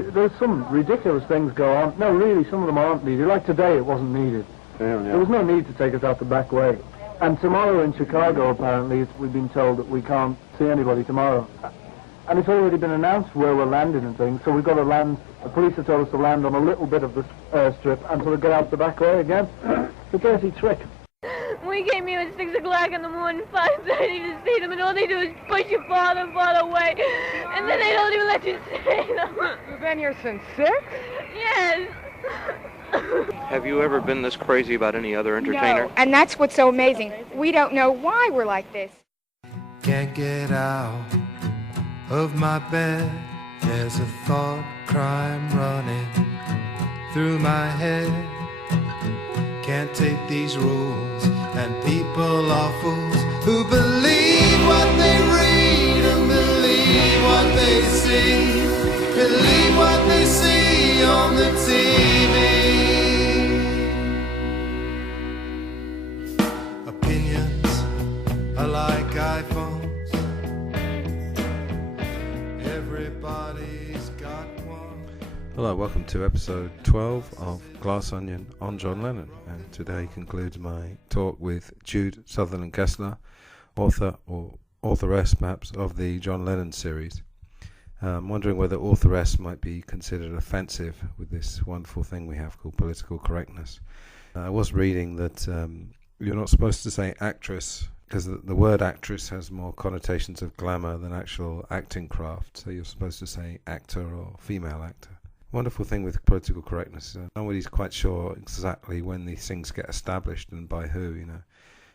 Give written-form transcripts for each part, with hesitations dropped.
there's some ridiculous things go on. No, really, some of them aren't needed. Like today, it wasn't needed. Yeah. There was no need to take us out the back way. And tomorrow in Chicago, apparently, we've been told that we can't see anybody tomorrow. And it's already been announced where we're landing and things, so we've got to land. The police have told us to land on a little bit of the airstrip and sort of get out the back way again. It's a dirty trick. We came here at 6 o'clock in the morning, 5:30 to see them, and all they do is push you farther and farther away. And then they don't even let you see them. You've been here since 6? Yes. Have you ever been this crazy about any other entertainer? No, and that's what's so amazing. We don't know why we're like this. Can't get out of my bed. There's a thought crime running through my head. Can't take these rules, and people are fools who believe what they read and believe what they see, believe what they see on the TV. Opinions are like iPhones. Everybody's got one. Hello, welcome to episode 12 of Glass Onion on John Lennon, and today concludes my talk with Jude Southerland Kessler, author or authoress perhaps of the John Lennon Series. I'm wondering whether authoress might be considered offensive with this wonderful thing we have called political correctness. I was reading that you're not supposed to say actress because the word actress has more connotations of glamour than actual acting craft, so you're supposed to say actor or female actor. Wonderful thing with political correctness. Nobody's quite sure exactly when these things get established and by who,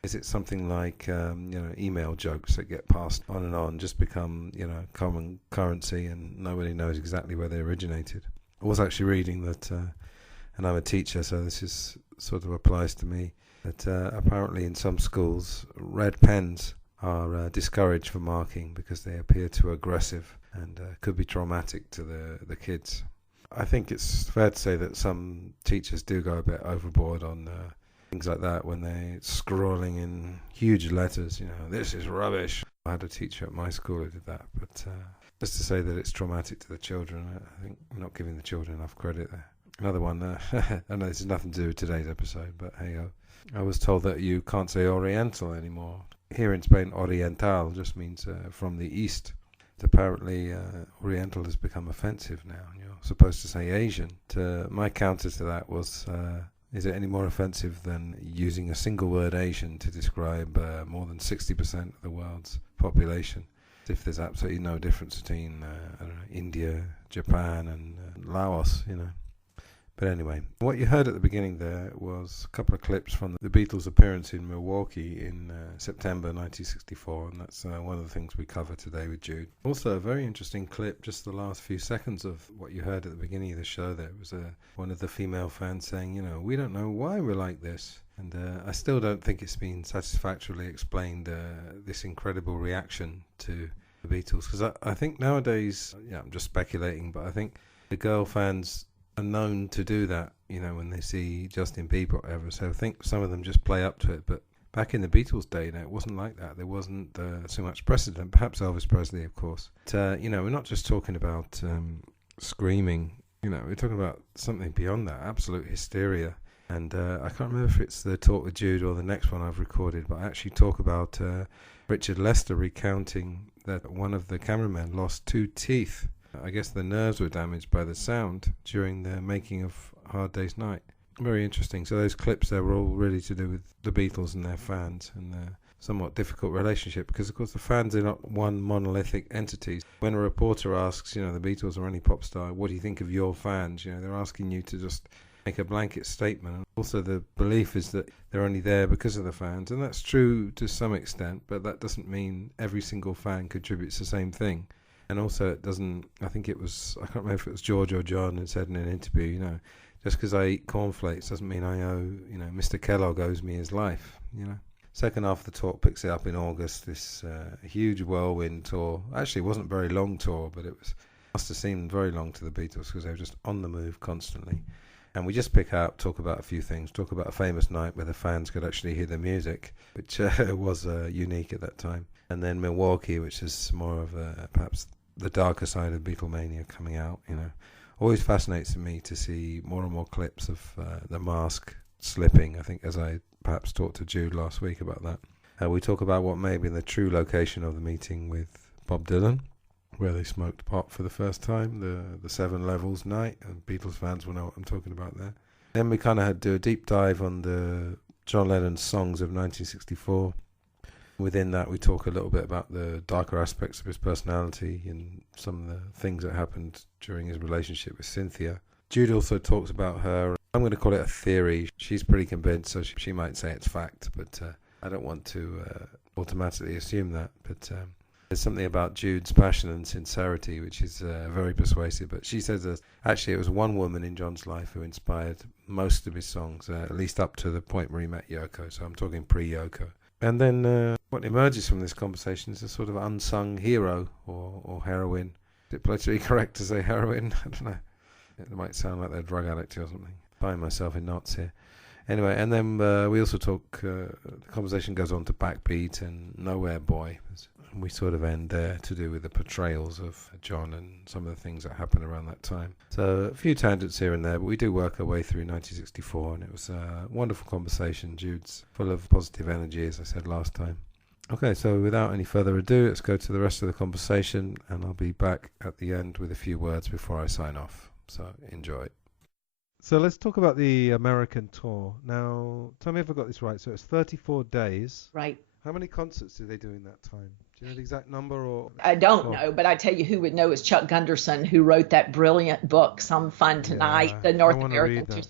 Is it something like, email jokes that get passed on and on, just become, common currency and nobody knows exactly where they originated? I was actually reading that, and I'm a teacher, so this is sort of applies to me, that apparently in some schools, red pens are discouraged for marking because they appear too aggressive and could be traumatic to the kids. I think it's fair to say that some teachers do go a bit overboard on things like that when they're scrawling in huge letters, this is rubbish. I had a teacher at my school who did that, but just to say that it's traumatic to the children, I think I'm not giving the children enough credit there. Another one, I know this has nothing to do with today's episode, but hey, I was told that you can't say Oriental anymore. Here in Spain, Oriental just means from the east. Apparently, Oriental has become offensive now. You're supposed to say Asian. My counter to that was, is it any more offensive than using a single word Asian to describe more than 60% of the world's population? As if there's absolutely no difference between India, Japan, and Laos, But anyway, what you heard at the beginning there was a couple of clips from the Beatles' appearance in Milwaukee in September 1964, and that's one of the things we cover today with Jude. Also, a very interesting clip, just the last few seconds of what you heard at the beginning of the show there. It was one of the female fans saying, we don't know why we're like this. And I still don't think it's been satisfactorily explained, this incredible reaction to the Beatles. Because I think nowadays, I'm just speculating, but I think the girl fans are known to do that, when they see Justin Bieber or whatever. So I think some of them just play up to it. But back in the Beatles' day, it wasn't like that. There wasn't so much precedent. Perhaps Elvis Presley, of course. But, we're not just talking about screaming. We're talking about something beyond that, absolute hysteria. And I can't remember if it's the talk with Jude or the next one I've recorded, but I actually talk about Richard Lester recounting that one of the cameramen lost 2 teeth. I guess the nerves were damaged by the sound during the making of Hard Day's Night. Very interesting. So those clips there were all really to do with the Beatles and their fans and their somewhat difficult relationship, because of course the fans are not one monolithic entity. When a reporter asks, the Beatles or any pop star, what do you think of your fans? They're asking you to just make a blanket statement. And also the belief is that they're only there because of the fans, and that's true to some extent, but that doesn't mean every single fan contributes the same thing. And also it doesn't, I think it was, I can't remember if it was George or John who said in an interview, just because I eat cornflakes doesn't mean I owe, Mr. Kellogg owes me his life, Second half of the talk picks it up in August, this huge whirlwind tour. Actually, it wasn't a very long tour, but must have seemed very long to the Beatles because they were just on the move constantly. And we just pick out, talk about a few things, talk about a famous night where the fans could actually hear the music, which was unique at that time. And then Milwaukee, which is more of perhaps the darker side of Beatlemania coming out, always fascinates me to see more and more clips of the mask slipping. I think, as I perhaps talked to Jude last week about that, we talk about what may be the true location of the meeting with Bob Dylan, where they smoked pot for the first time, the 7 Levels night, and Beatles fans will know what I'm talking about there. Then we kind of had to do a deep dive on the John Lennon songs of 1964. Within that, we talk a little bit about the darker aspects of his personality and some of the things that happened during his relationship with Cynthia. Jude also talks about her, I'm going to call it a theory. She's pretty convinced, so she might say it's fact, but I don't want to automatically assume that. But there's something about Jude's passion and sincerity which is very persuasive. But she says that actually it was one woman in John's life who inspired most of his songs, at least up to the point where he met Yoko. So I'm talking pre-Yoko. And then what emerges from this conversation is a sort of unsung hero or heroine. Is it politically correct to say heroine? I don't know. It might sound like they're a drug addict or something. Find myself in knots here. Anyway, and then we also talk, the conversation goes on to Backbeat and Nowhere Boy. And we sort of end there to do with the portrayals of John and some of the things that happened around that time. So a few tangents here and there, but we do work our way through 1964, and it was a wonderful conversation. Jude's full of positive energy, as I said last time. Okay, so without any further ado, let's go to the rest of the conversation, and I'll be back at the end with a few words before I sign off. So enjoy. So let's talk about the American tour. Now, tell me if I got this right. So it's 34 days. Right. How many concerts did they do in that time? Do you know the exact number? Or I don't know, but I tell you who would know is Chuck Gunderson, who wrote that brilliant book, Some Fun Tonight, the North American Tours.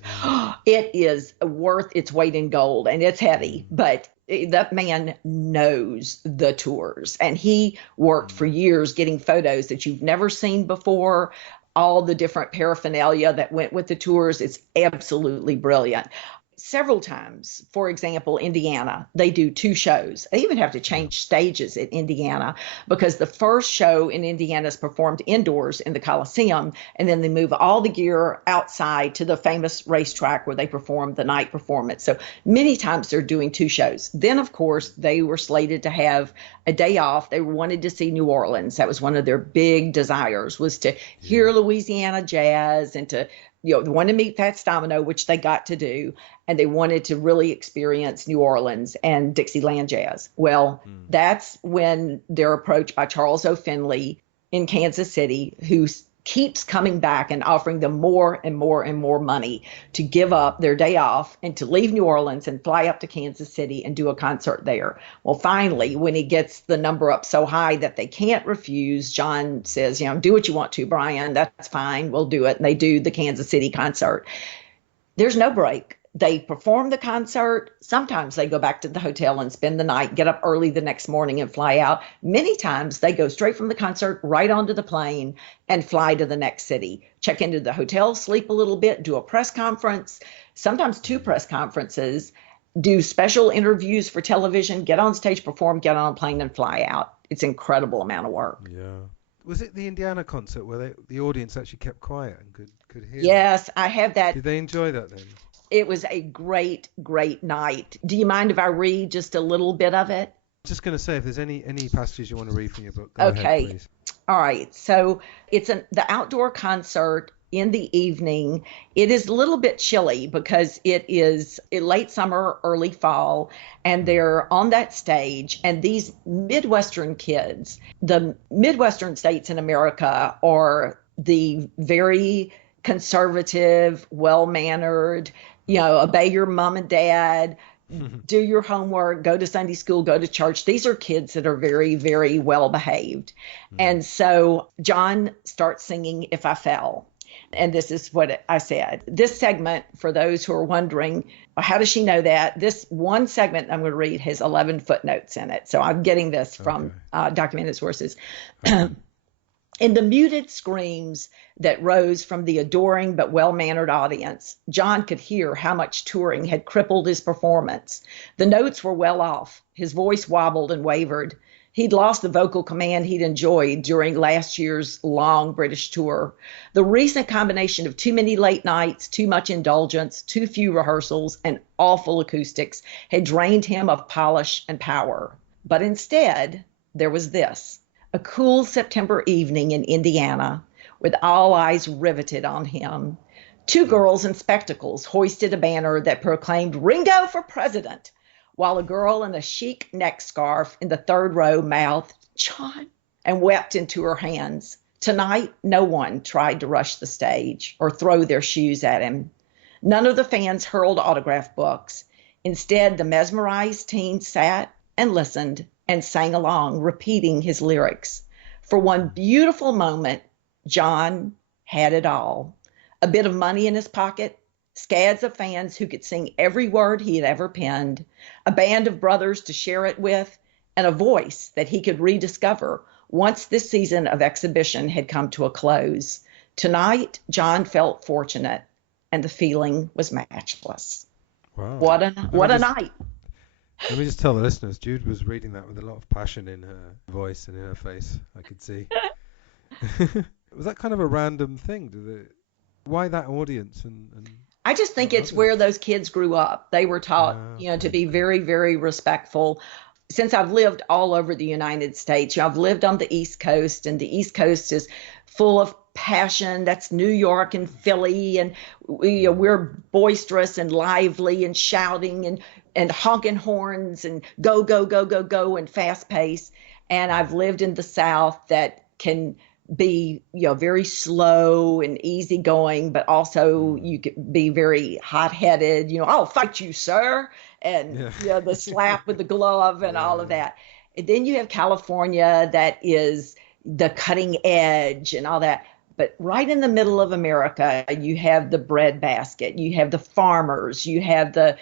It is worth its weight in gold, and it's heavy, but that man knows the tours, and he worked for years getting photos that you've never seen before, all the different paraphernalia that went with the tours. It's absolutely brilliant. Several times, for example, Indiana, they do 2 shows. They even have to change stages at Indiana because the first show in Indiana is performed indoors in the Coliseum, and then they move all the gear outside to the famous racetrack where they perform the night performance. So many times they're doing 2 shows. Then, of course, they were slated to have a day off. They wanted to see New Orleans. That was one of their big desires, was to hear Louisiana jazz and to they wanted to meet Fats Domino, which they got to do, and they wanted to really experience New Orleans and Dixieland jazz. Well, that's when they're approached by Charles O. Finley in Kansas City, who keeps coming back and offering them more and more and more money to give up their day off and to leave New Orleans and fly up to Kansas City and do a concert there. Well, finally, when he gets the number up so high that they can't refuse, John says, do what you want to, Brian. That's fine. We'll do it. And they do the Kansas City concert. There's no break. They perform the concert. Sometimes they go back to the hotel and spend the night, get up early the next morning and fly out. Many times they go straight from the concert right onto the plane and fly to the next city, check into the hotel, sleep a little bit, do a press conference, sometimes 2 press conferences, do special interviews for television, get on stage, perform, get on a plane and fly out. It's an incredible amount of work. Yeah. Was it the Indiana concert where the audience actually kept quiet and could hear? Yes, I have that. Did they enjoy that then? It was a great, great night. Do you mind if I read just a little bit of it? Just going to say, if there's any passages you want to read from your book, go ahead, please. All right. So it's the outdoor concert in the evening. It is a little bit chilly because it is late summer, early fall, and they're on that stage. And these Midwestern kids, the Midwestern states in America are the very conservative, well-mannered, obey your mom and dad, do your homework, go to Sunday school, go to church. These are kids that are very, very well behaved. And so John starts singing If I Fell. And this is what I said. This segment, for those who are wondering, how does she know that? This one segment I'm going to read has 11 footnotes in it. So I'm getting this from documented sources. In the muted screams that rose from the adoring but well-mannered audience, John could hear how much touring had crippled his performance. The notes were well off. His voice wobbled and wavered. He'd lost the vocal command he'd enjoyed during last year's long British tour. The recent combination of too many late nights, too much indulgence, too few rehearsals, and awful acoustics had drained him of polish and power. But instead, there was this. A cool September evening in Indiana, with all eyes riveted on him. Two girls in spectacles hoisted a banner that proclaimed Ringo for president, while a girl in a chic neck scarf in the third row mouthed, John, and wept into her hands. Tonight, no one tried to rush the stage or throw their shoes at him. None of the fans hurled autograph books. Instead, the mesmerized teen sat and listened and sang along, repeating his lyrics. For one beautiful moment, John had it all. A bit of money in his pocket, scads of fans who could sing every word he had ever penned, a band of brothers to share it with, and a voice that he could rediscover once this season of exhibition had come to a close. Tonight, John felt fortunate, and the feeling was matchless. Wow. What a night. Let me just tell the listeners, Jude was reading that with a lot of passion in her voice and in her face, I could see. Was that kind of a random thing? Why that audience? And I just think it's where those kids grew up. They were taught, to be very, very respectful. Since I've lived all over the United States, I've lived on the East Coast, and the East Coast is full of passion. That's New York and Philly, and we're boisterous and lively and shouting and honking horns and go, go, go, go, go, and fast pace. And I've lived in the South that can be, very slow and easygoing, but also you could be very hot-headed. I'll fight you, sir. And the slap with the glove and all of that. And then you have California that is the cutting edge and all that. But right in the middle of America, you have the breadbasket, you have the farmers, you have the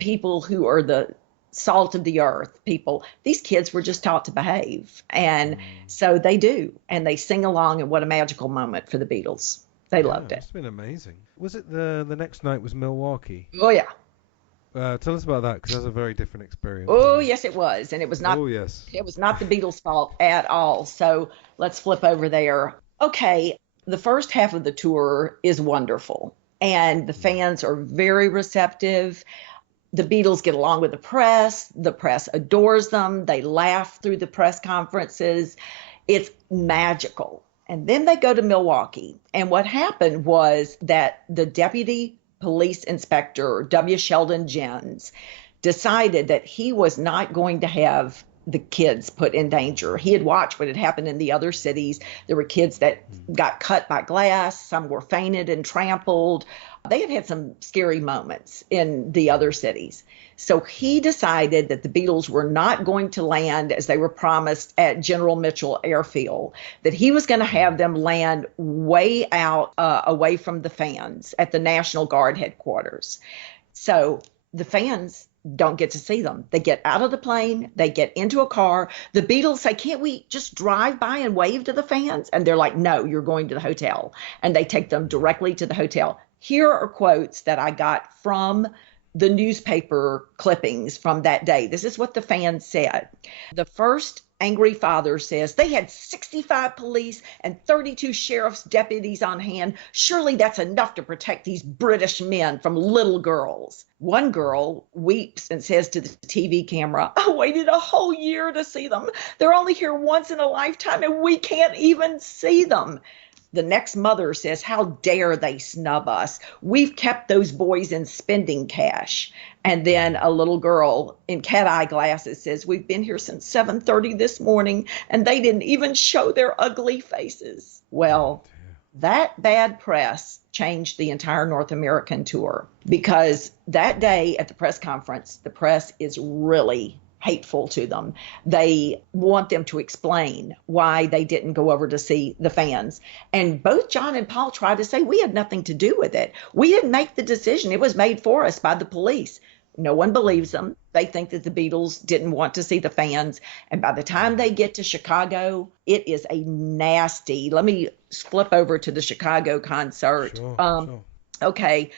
people who are the salt of the earth people. These kids were just taught to behave. And so they do. And they sing along, and what a magical moment for the Beatles. They loved it. It's been amazing. Was it the next night was Milwaukee? Oh, yeah. Tell us about that, because that's a very different experience. Oh, yes, it was. And it was not, it was not the Beatles' fault at all. So let's flip over there. Okay, the first half of the tour is wonderful, and the fans are very receptive. The Beatles get along with the press. The press adores them. They laugh through the press conferences. It's magical. And then they go to Milwaukee. And what happened was that the deputy police inspector, W. Sheldon Jens, decided that he was not going to have the kids put in danger. He had watched what had happened in the other cities. There were kids that got cut by glass. Some were fainted and trampled. They had some scary moments in the other cities. So he decided that the Beatles were not going to land as they were promised at General Mitchell Airfield, that he was going to have them land way out, away from the fans at the National Guard headquarters. So the fans don't get to see them. They get out of the plane, they get into a car. The Beatles say, can't we just drive by and wave to the fans? And they're like, no, you're going to the hotel. And they take them directly to the hotel. Here are quotes that I got from the newspaper clippings from that day. This is what the fans said. The first angry father says, they had 65 police and 32 sheriff's deputies on hand. Surely that's enough to protect these British men from little girls. One girl weeps and says to the TV camera, I waited a whole year to see them. They're only here once in a lifetime and we can't even see them. The next mother says, how dare they snub us? We've kept those boys in spending cash. And then a little girl in cat-eye glasses says, we've been here since 7:30 this morning, and they didn't even show their ugly faces. Well, that bad press changed the entire North American tour, because that day at the press conference, the press is really hateful to them. They want them to explain why they didn't go over to see the fans. And both John and Paul tried to say, we had nothing to do with it. We didn't make the decision. It was made for us by the police. No one believes them. They think that the Beatles didn't want to see the fans. And by the time they get to Chicago, it is a nasty. Let me flip over to the Chicago concert. Sure. Okay.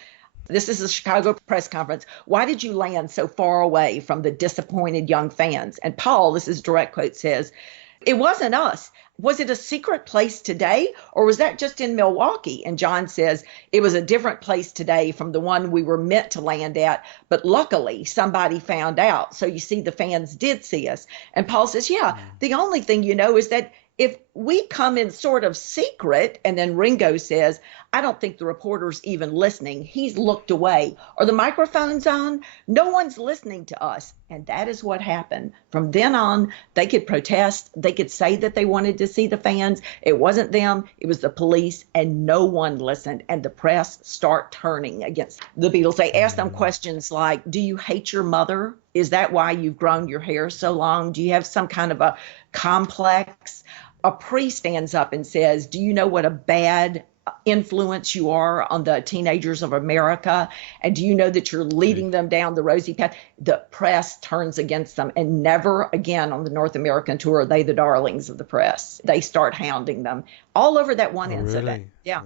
This is the Chicago press conference. Why did you land so far away from the disappointed young fans? And Paul, this is direct quote, says, it wasn't us. Was it a secret place today, or was that just in Milwaukee? And John says, it was a different place today from the one we were meant to land at, but luckily somebody found out. So you see, the fans did see us. And Paul says, yeah, the only thing you know is that if we come in sort of secret, and then Ringo says, I don't think the reporter's even listening. He's looked away. Are the microphones on? No one's listening to us. And that is what happened. From then on, they could protest. They could say that they wanted to see the fans. It wasn't them. It was the police, and no one listened. And the press start turning against the Beatles. They asked them questions like, do you hate your mother? Is that why you've grown your hair so long? Do you have some kind of a complex? A priest stands up and says, do you know what a bad influence you are on the teenagers of America? And do you know that you're leading them down the rosy path? The press turns against them, and never again on the North American tour are they the darlings of the press. They start hounding them all over that one incident. Really? Yeah.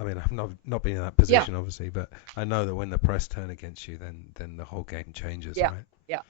I mean, I've not been in that position, obviously, but I know that when the press turn against you, then the whole game changes, right? Yeah.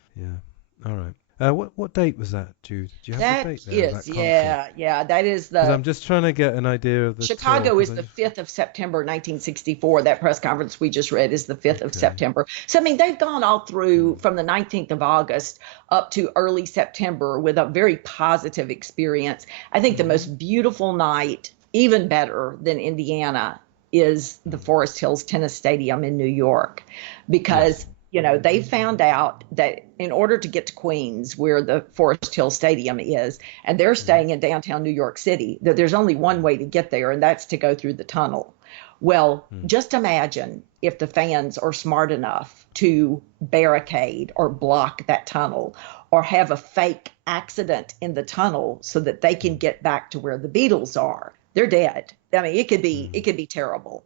All right. What date was that, Jude? Do you have the date there? That is the... I'm just trying to get an idea of the Chicago tour, is the 5th of September, 1964. That press conference we just read is the 5th of September. So, I mean, they've gone all through from the 19th of August up to early September with a very positive experience. I think the most beautiful night, even better than Indiana, is the Forest Hills Tennis Stadium in New York, because they found out that in order to get to Queens, where the Forest Hill Stadium is, and they're staying in downtown New York City, that there's only one way to get there, and that's to go through the tunnel. Well, just imagine if the fans are smart enough to barricade or block that tunnel, or have a fake accident in the tunnel so that they can get back to where the Beatles are. They're dead. I mean, it could be terrible.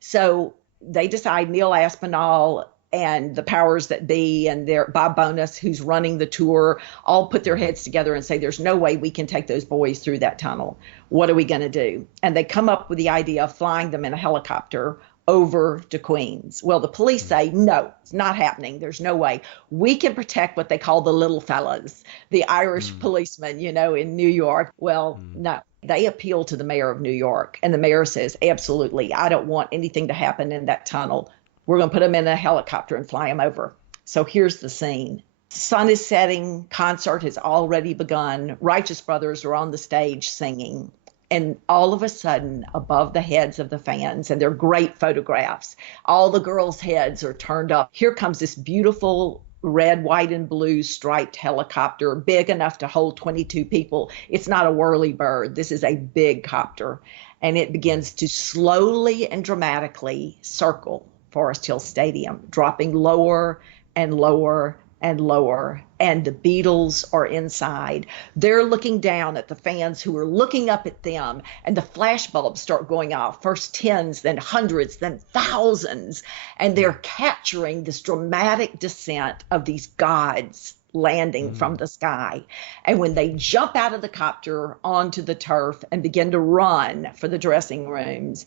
So they decide, Neil Aspinall and the powers that be and their Bob Bonus, who's running the tour, all put their heads together and say, there's no way we can take those boys through that tunnel. What are we going to do? And they come up with the idea of flying them in a helicopter over to Queens. Well, the police say, no, it's not happening. There's no way. We can protect what they call the little fellas, the Irish policemen, in New York. Well, no. They appeal to the mayor of New York, and the mayor says, absolutely, I don't want anything to happen in that tunnel. We're going to put them in a helicopter and fly them over. So here's the scene. Sun is setting. Concert has already begun. Righteous Brothers are on the stage singing. And all of a sudden, above the heads of the fans, and they're great photographs, all the girls' heads are turned up. Here comes this beautiful red, white, and blue striped helicopter, big enough to hold 22 people. It's not a whirly-bird. This is a big copter. And it begins to slowly and dramatically circle Forest Hill Stadium, dropping lower and lower and lower, and the Beatles are inside. They're looking down at the fans who are looking up at them, and the flash bulbs start going off, first tens, then hundreds, then thousands, and they're capturing this dramatic descent of these gods landing from the sky. And when they jump out of the copter onto the turf and begin to run for the dressing rooms,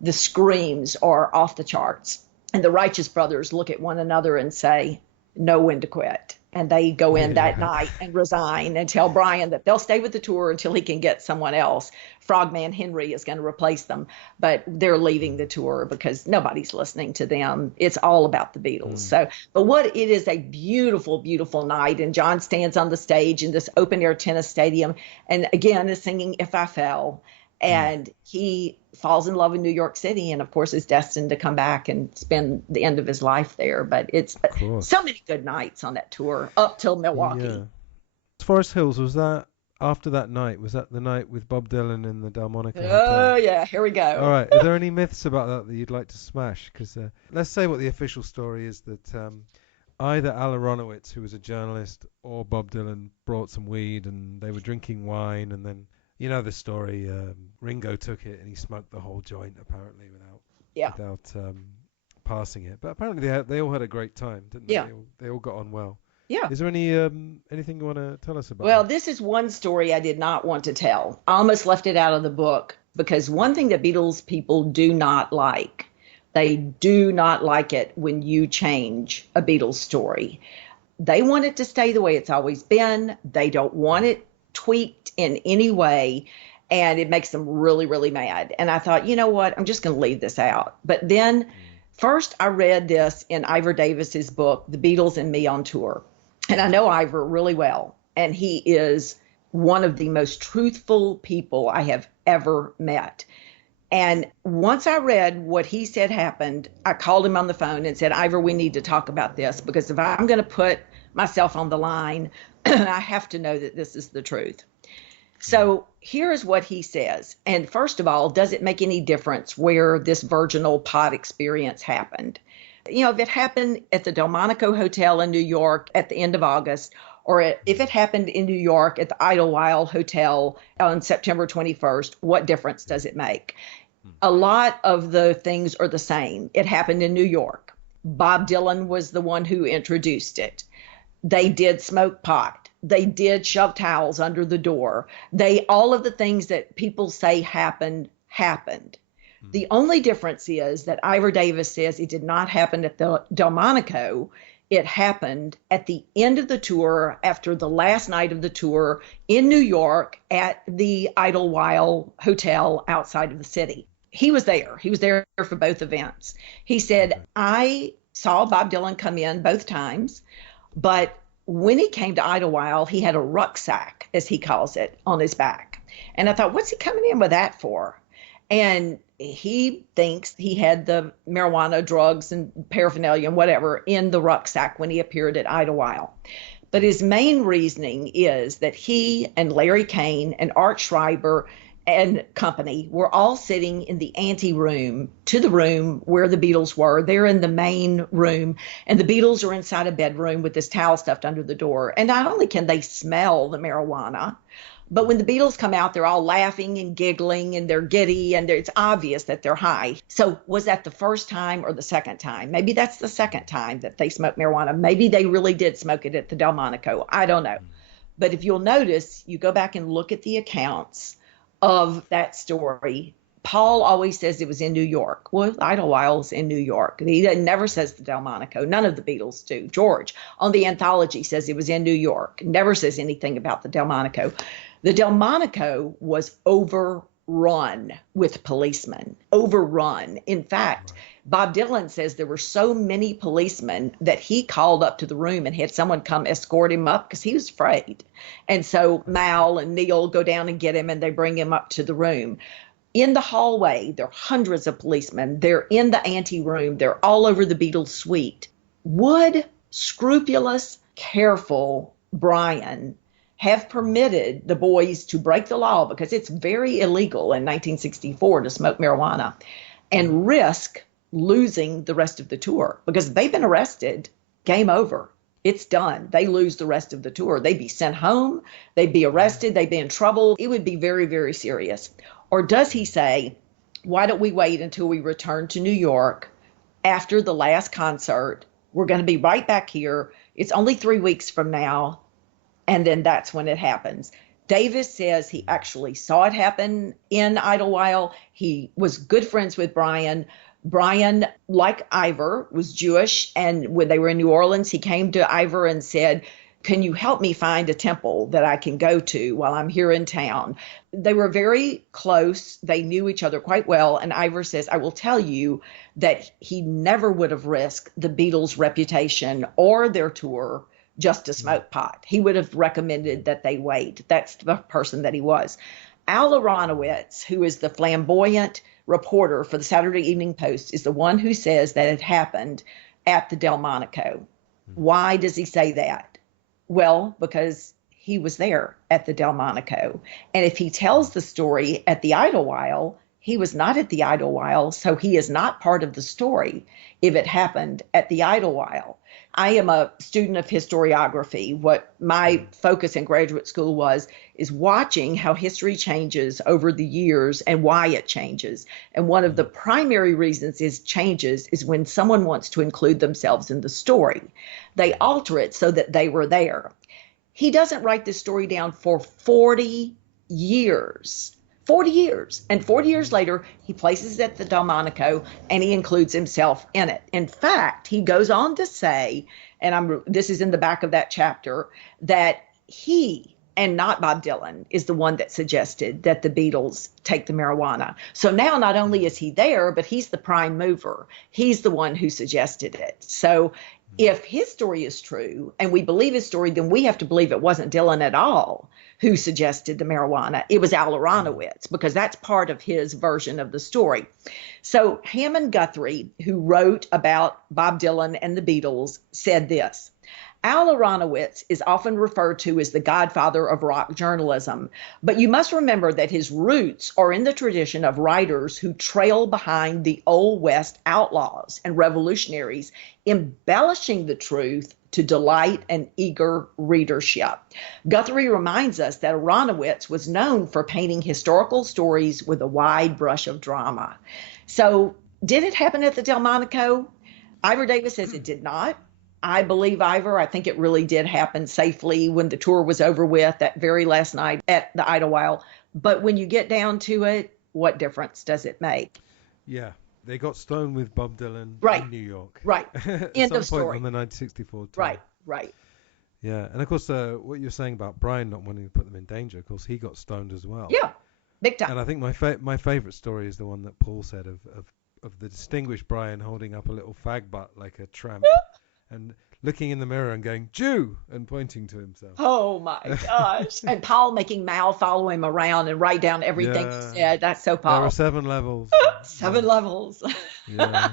the screams are off the charts. And the Righteous Brothers look at one another and say, know when to quit. And they go in that night and resign and tell Brian that they'll stay with the tour until he can get someone else. Frogman Henry is going to replace them, but they're leaving the tour because nobody's listening to them. It's all about the Beatles. So, but it is a beautiful, beautiful night. And John stands on the stage in this open air tennis stadium and again is singing If I Fell. And he falls in love with New York City and, of course, is destined to come back and spend the end of his life there. But it's so many good nights on that tour up till Milwaukee. Yeah. Forest Hills, was that after that night? Was that the night with Bob Dylan in the Delmonico Hotel? Yeah, here we go. All right. Are there any myths about that you'd like to smash? Because let's say what the official story is, that either Al Aronowitz, who was a journalist, or Bob Dylan brought some weed and they were drinking wine, and then... You know the story, Ringo took it and he smoked the whole joint apparently without passing it. But apparently they all had a great time, didn't they? They all got on well. Yeah. Is there anything you want to tell us about? Well, this is one story I did not want to tell. I almost left it out of the book because one thing that Beatles people do not like, they do not like it when you change a Beatles story. They want it to stay the way it's always been. They don't want it tweaked in any way, and it makes them really, really mad. And I thought, you know what, I'm just going to leave this out. But then first I read this in Ivor Davis's book, The Beatles and Me on Tour. And I know Ivor really well, and he is one of the most truthful people I have ever met. And once I read what he said happened, I called him on the phone and said, Ivor, we need to talk about this, because if I'm going to put myself on the line, I have to know that this is the truth. So here is what he says. And first of all, does it make any difference where this virginal pot experience happened? You know, if it happened at the Delmonico Hotel in New York at the end of August, or if it happened in New York at the Idlewild Hotel on September 21st, what difference does it make? A lot of the things are the same. It happened in New York. Bob Dylan was the one who introduced it. They did smoke pot. They did shove towels under the door. All of the things that people say happened. The only difference is that Ivor Davis says it did not happen at the Delmonico. It happened at the end of the tour, after the last night of the tour in New York at the Idlewild Hotel outside of the city. He was there. He was there for both events. He said, I saw Bob Dylan come in both times, but when he came to Idlewild, he had a rucksack, as he calls it, on his back. And I thought, what's he coming in with that for? And he thinks he had the marijuana, drugs, and paraphernalia and whatever in the rucksack when he appeared at Idlewild. But his main reasoning is that he and Larry Kane and Art Schreiber and company were all sitting in the ante room to the room where the Beatles were. They're in the main room, and the Beatles are inside a bedroom with this towel stuffed under the door. And not only can they smell the marijuana, but when the Beatles come out, they're all laughing and giggling, and they're giddy, and it's obvious that they're high. So was that the first time or the second time? Maybe that's the second time that they smoked marijuana. Maybe they really did smoke it at the Delmonico. I don't know. But if you'll notice, you go back and look at the accounts of that story. Paul always says it was in New York. Well, Idlewild's in New York. He never says the Delmonico. None of the Beatles do. George on the anthology says it was in New York. Never says anything about the Delmonico. The Delmonico was overrun with policemen. Overrun. In fact, Bob Dylan says there were so many policemen that he called up to the room and had someone come escort him up because he was afraid. And so Mal and Neil go down and get him, and they bring him up to the room. In the hallway, there are hundreds of policemen. They're in the ante room. They're all over the Beatles suite. Would scrupulous, careful Brian have permitted the boys to break the law, because it's very illegal in 1964 to smoke marijuana, and risk losing the rest of the tour? Because if they've been arrested, game over. It's done. They lose the rest of the tour. They'd be sent home. They'd be arrested. They'd be in trouble. It would be very, very serious. Or does he say, why don't we wait until we return to New York after the last concert? We're going to be right back here. It's only 3 weeks from now. And then that's when it happens. Davis says he actually saw it happen in Idlewild. He was good friends with Brian. Brian, like Ivor, was Jewish, and when they were in New Orleans, he came to Ivor and said, can you help me find a temple that I can go to while I'm here in town? They were very close. They knew each other quite well, and Ivor says, I will tell you that he never would have risked the Beatles' reputation or their tour just to smoke pot. He would have recommended that they wait. That's the person that he was. Al Aronowitz, who is the flamboyant reporter for the Saturday Evening Post, is the one who says that it happened at the Delmonico. Why does he say that? Well, because he was there at the Delmonico. And if he tells the story at the Idlewild, he was not at the Idlewild, so he is not part of the story if it happened at the Idlewild. I am a student of historiography. What my focus in graduate school is watching how history changes over the years and why it changes. And one of the primary reasons it changes is when someone wants to include themselves in the story. They alter it so that they were there. He doesn't write this story down for 40 years. 40 years. And 40 years later, he places it at the Delmonico and he includes himself in it. In fact, he goes on to say, and this is in the back of that chapter, that he, and not Bob Dylan, is the one that suggested that the Beatles take the marijuana. So now not only is he there, but he's the prime mover. He's the one who suggested it. So if his story is true and we believe his story, then we have to believe it wasn't Dylan at all. who suggested the marijuana. It was Al Aronowitz, because that's part of his version of the story. So Hammond Guthrie, who wrote about Bob Dylan and the Beatles, said this: Al Aronowitz is often referred to as the godfather of rock journalism, but you must remember that his roots are in the tradition of writers who trail behind the Old West outlaws and revolutionaries, embellishing the truth to delight an eager readership. Guthrie reminds us that Aronowitz was known for painting historical stories with a wide brush of drama. So, did it happen at the Delmonico? Ivor Davis says it did not. I believe Ivor. I think it really did happen safely when the tour was over with that very last night at the Idlewild. But when you get down to it, what difference does it make? Yeah, they got stoned with Bob Dylan in New York. Right. End of story. On the 1964 tour. Right. Yeah, and of course, what you're saying about Brian not wanting to put them in danger, of course, he got stoned as well. Yeah, big time. And I think my favorite story is the one that Paul said of the distinguished Brian holding up a little fag butt like a tramp. And looking in the mirror and going, Jew, and pointing to himself. Oh, my gosh. And Paul making Mal follow him around and write down everything he said. That's so Paul. There are 7 levels. 7 levels. Yeah.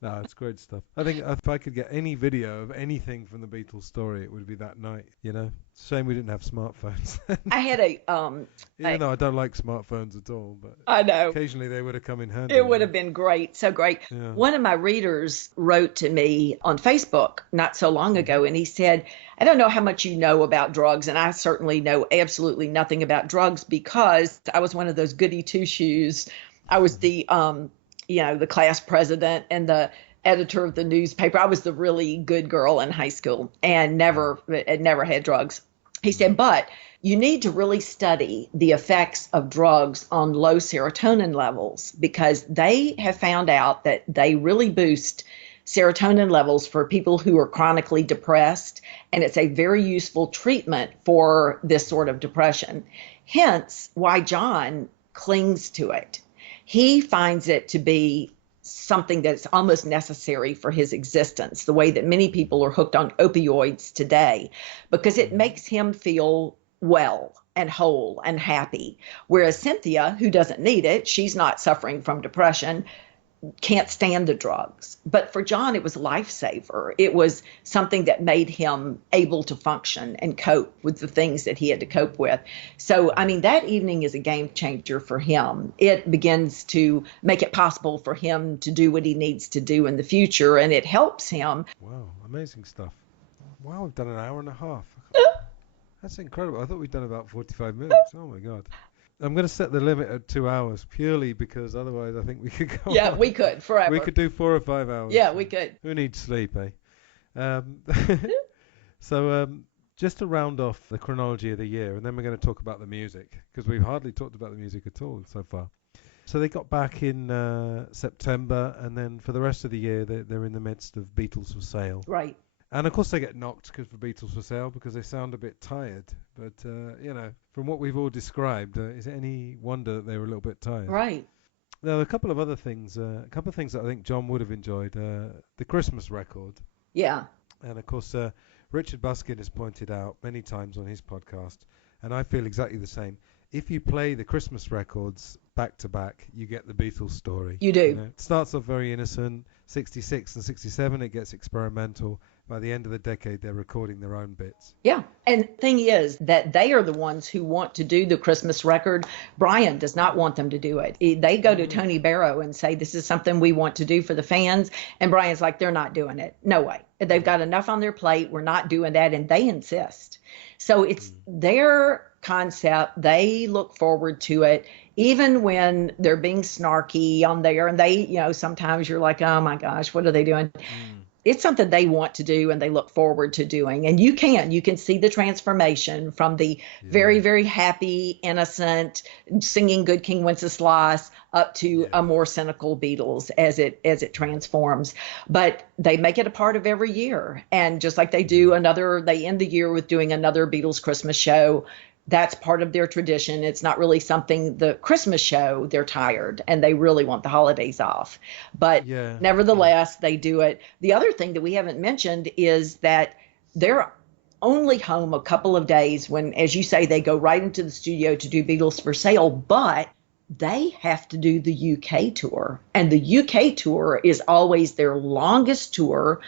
No, it's great stuff. I think if I could get any video of anything from the Beatles story, it would be that night, you know? Shame we didn't have smartphones. I had Even though I don't like smartphones at all, but I know. Occasionally they would have come in handy. It would have been great. So great. Yeah. One of my readers wrote to me on Facebook not so long ago, and he said, I don't know how much you know about drugs, and I certainly know absolutely nothing about drugs because I was one of those goody two-shoes. I was the the class president and the editor of the newspaper. I was the really good girl in high school and never had drugs. He said, but you need to really study the effects of drugs on low serotonin levels because they have found out that they really boost serotonin levels for people who are chronically depressed. And it's a very useful treatment for this sort of depression. Hence why John clings to it. He finds it to be something that's almost necessary for his existence, the way that many people are hooked on opioids today, because it makes him feel well and whole and happy. Whereas Cynthia, who doesn't need it, she's not suffering from depression, can't stand the drugs. But for John, it was a lifesaver. It was something that made him able to function and cope with the things that he had to cope with. So, I mean, that evening is a game changer for him. It begins to make it possible for him to do what he needs to do in the future, and it helps him. Wow, amazing stuff. Wow, we've done an hour and a half. That's incredible. I thought we'd done about 45 minutes. Oh, my God. I'm going to set the limit at 2 hours purely because otherwise I think we could go on. We could forever. We could do 4 or 5 hours. Yeah, we could. Who needs sleep, eh? So just to round off the chronology of the year, and then we're going to talk about the music because we've hardly talked about the music at all so far. So they got back in September, and then for the rest of the year they're in the midst of Beatles for Sale. Right. And of course they get knocked for Beatles for Sale because they sound a bit tired. But, from what we've all described, is it any wonder that they were a little bit tired? Right. Now, a couple of other things, that I think John would have enjoyed. The Christmas record. Yeah. And, of course, Richard Buskin has pointed out many times on his podcast, and I feel exactly the same. If you play the Christmas records back to back, you get the Beatles story. You do. It starts off very innocent. 66 and 67, it gets experimental. By the end of the decade, they're recording their own bits. Yeah. And the thing is that they are the ones who want to do the Christmas record. Brian does not want them to do it. They go to Tony Barrow and say, this is something we want to do for the fans. And Brian's like, they're not doing it. No way. They've got enough on their plate. We're not doing that. And they insist. So it's their concept. They look forward to it, even when they're being snarky on there. And they, sometimes you're like, oh my gosh, what are they doing? It's something they want to do and they look forward to doing. And you can see the transformation from the very, very happy, innocent, singing Good King Wenceslas up to a more cynical Beatles as it transforms. But they make it a part of every year. And just like they end the year with doing another Beatles Christmas show. That's part of their tradition. It's not really something, the Christmas show, they're tired and they really want the holidays off. But nevertheless, they do it. The other thing that we haven't mentioned is that they're only home a couple of days when, as you say, they go right into the studio to do Beatles for Sale, but they have to do the UK tour. And the UK tour is always their longest tour.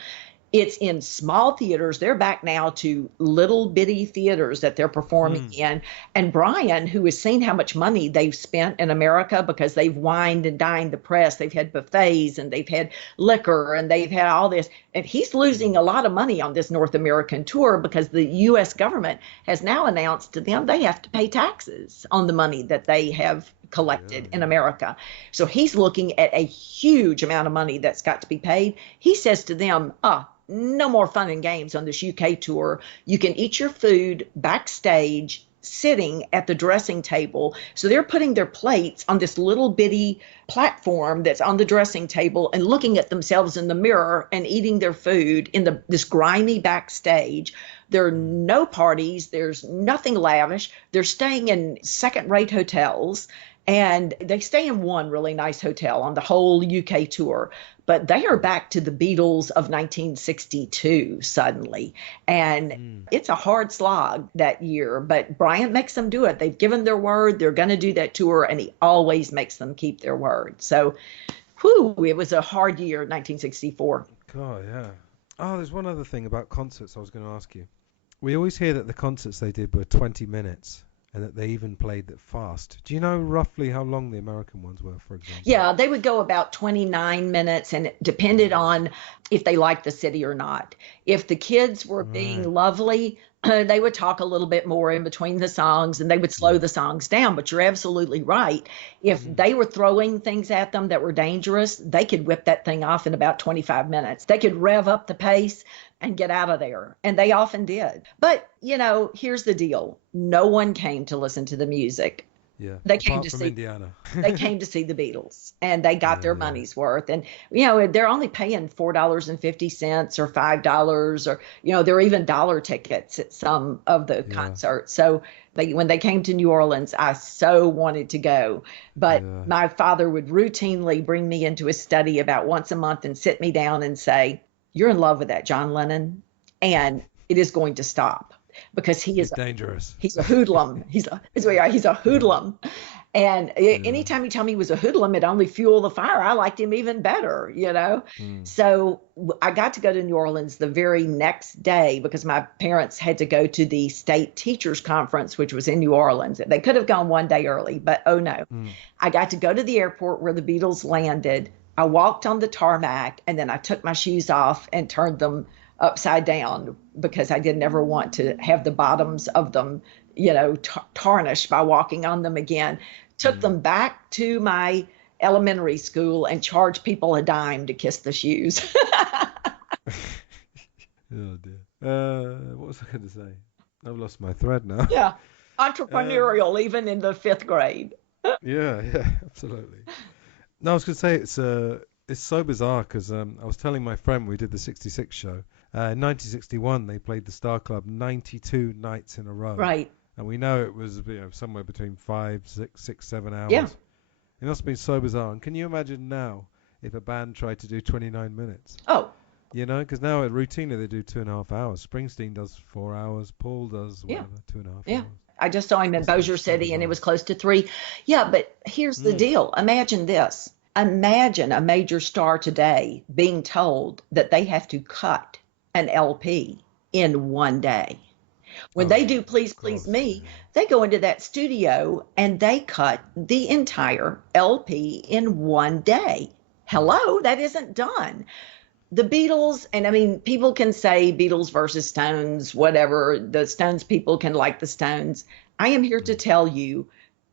It's in small theaters. They're back now to little bitty theaters that they're performing in. And Brian, who has seen how much money they've spent in America because they've wined and dined the press, they've had buffets and they've had liquor and they've had all this. And he's losing a lot of money on this North American tour because the U.S. government has now announced to them they have to pay taxes on the money that they have collected in America. So he's looking at a huge amount of money that's got to be paid. He says to them, no more fun and games on this UK tour. You can eat your food backstage, sitting at the dressing table. So they're putting their plates on this little bitty platform that's on the dressing table and looking at themselves in the mirror and eating their food in this grimy backstage. There are no parties. There's nothing lavish. They're staying in second-rate hotels. And they stay in one really nice hotel on the whole UK tour. But they are back to the Beatles of 1962 suddenly. And it's a hard slog that year. But Brian makes them do it. They've given their word. They're going to do that tour. And he always makes them keep their word. So, it was a hard year, 1964. God, yeah. Oh, there's one other thing about concerts I was going to ask you. We always hear that the concerts they did were 20 minutes. And that they even played it fast. Do you know roughly how long the American ones were, for example? Yeah, they would go about 29 minutes, and it depended on if they liked the city or not. If the kids were being lovely, they would talk a little bit more in between the songs, and they would slow the songs down. But you're absolutely right. If they were throwing things at them that were dangerous, they could whip that thing off in about 25 minutes. They could rev up the pace and get out of there. And they often did. But, here's the deal. No one came to listen to the music. Yeah. They came to see Indiana. They came to see the Beatles, and they got their money's worth. And, they're only paying $4.50 or $5 or, there are even dollar tickets at some of the concerts. So when they came to New Orleans, I so wanted to go. But my father would routinely bring me into his study about once a month and sit me down and say, "You're in love with that John Lennon, and it is going to stop because he's dangerous. He's a hoodlum. He's a hoodlum." And anytime you tell me he was a hoodlum, it only fueled the fire. I liked him even better, So I got to go to New Orleans the very next day because my parents had to go to the state teachers conference, which was in New Orleans. They could have gone one day early, but oh no. I got to go to the airport where the Beatles landed. I walked on the tarmac, and then I took my shoes off and turned them upside down because I didn't ever want to have the bottoms of them, tarnished by walking on them again. Took them back to my elementary school and charged people a dime to kiss the shoes. Oh dear. What was I going to say? I've lost my thread now. Yeah. Entrepreneurial, even in the 5th grade. Yeah, absolutely. No, I was going to say it's so bizarre because I was telling my friend we did the 66 show. In 1961, they played the Star Club 92 nights in a row. Right. And we know it was somewhere between 5, 6, 7 hours. Yeah. It must have been so bizarre. And can you imagine now if a band tried to do 29 minutes? Oh. Because now routinely they do 2.5 hours. Springsteen does 4 hours. Paul does 2.5 hours. I just saw him in Bossier City, and it was close to 3. Yeah, but here's the deal. Imagine this. Imagine a major star today being told that they have to cut an LP in one day. When they do Please Please Me, they go into that studio and they cut the entire LP in one day. Hello, that isn't done. The Beatles, and I mean, people can say Beatles versus Stones, whatever. The Stones people can like the Stones. I am here to tell you,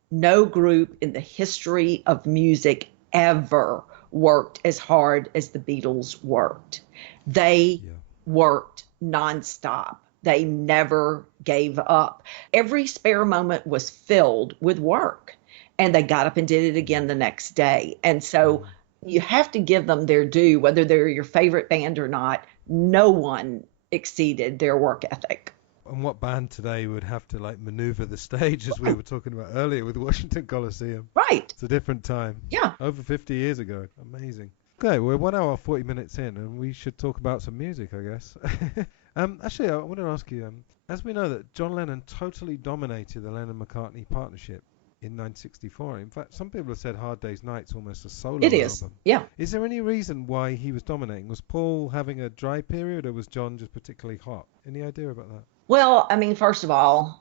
no group in the history of music ever worked as hard as the Beatles worked. They worked nonstop. They never gave up. Every spare moment was filled with work, and they got up and did it again the next day. And so you have to give them their due, whether they're your favorite band or not. No one exceeded their work ethic. And what band today would have to maneuver the stage, as we were talking about earlier with Washington Coliseum? Right. It's a different time. Yeah. Over 50 years ago. Amazing. Okay, we're 1 hour 40 minutes in, and we should talk about some music, I guess. Actually, I want to ask you, as we know that John Lennon totally dominated the Lennon-McCartney partnership in 1964. In fact, some people have said Hard Day's Night's almost a solo It is, album. yeah. Is there any reason why he was dominating? Was Paul having a dry period, or was John just particularly hot? Any idea about that? Well, I mean, first of all,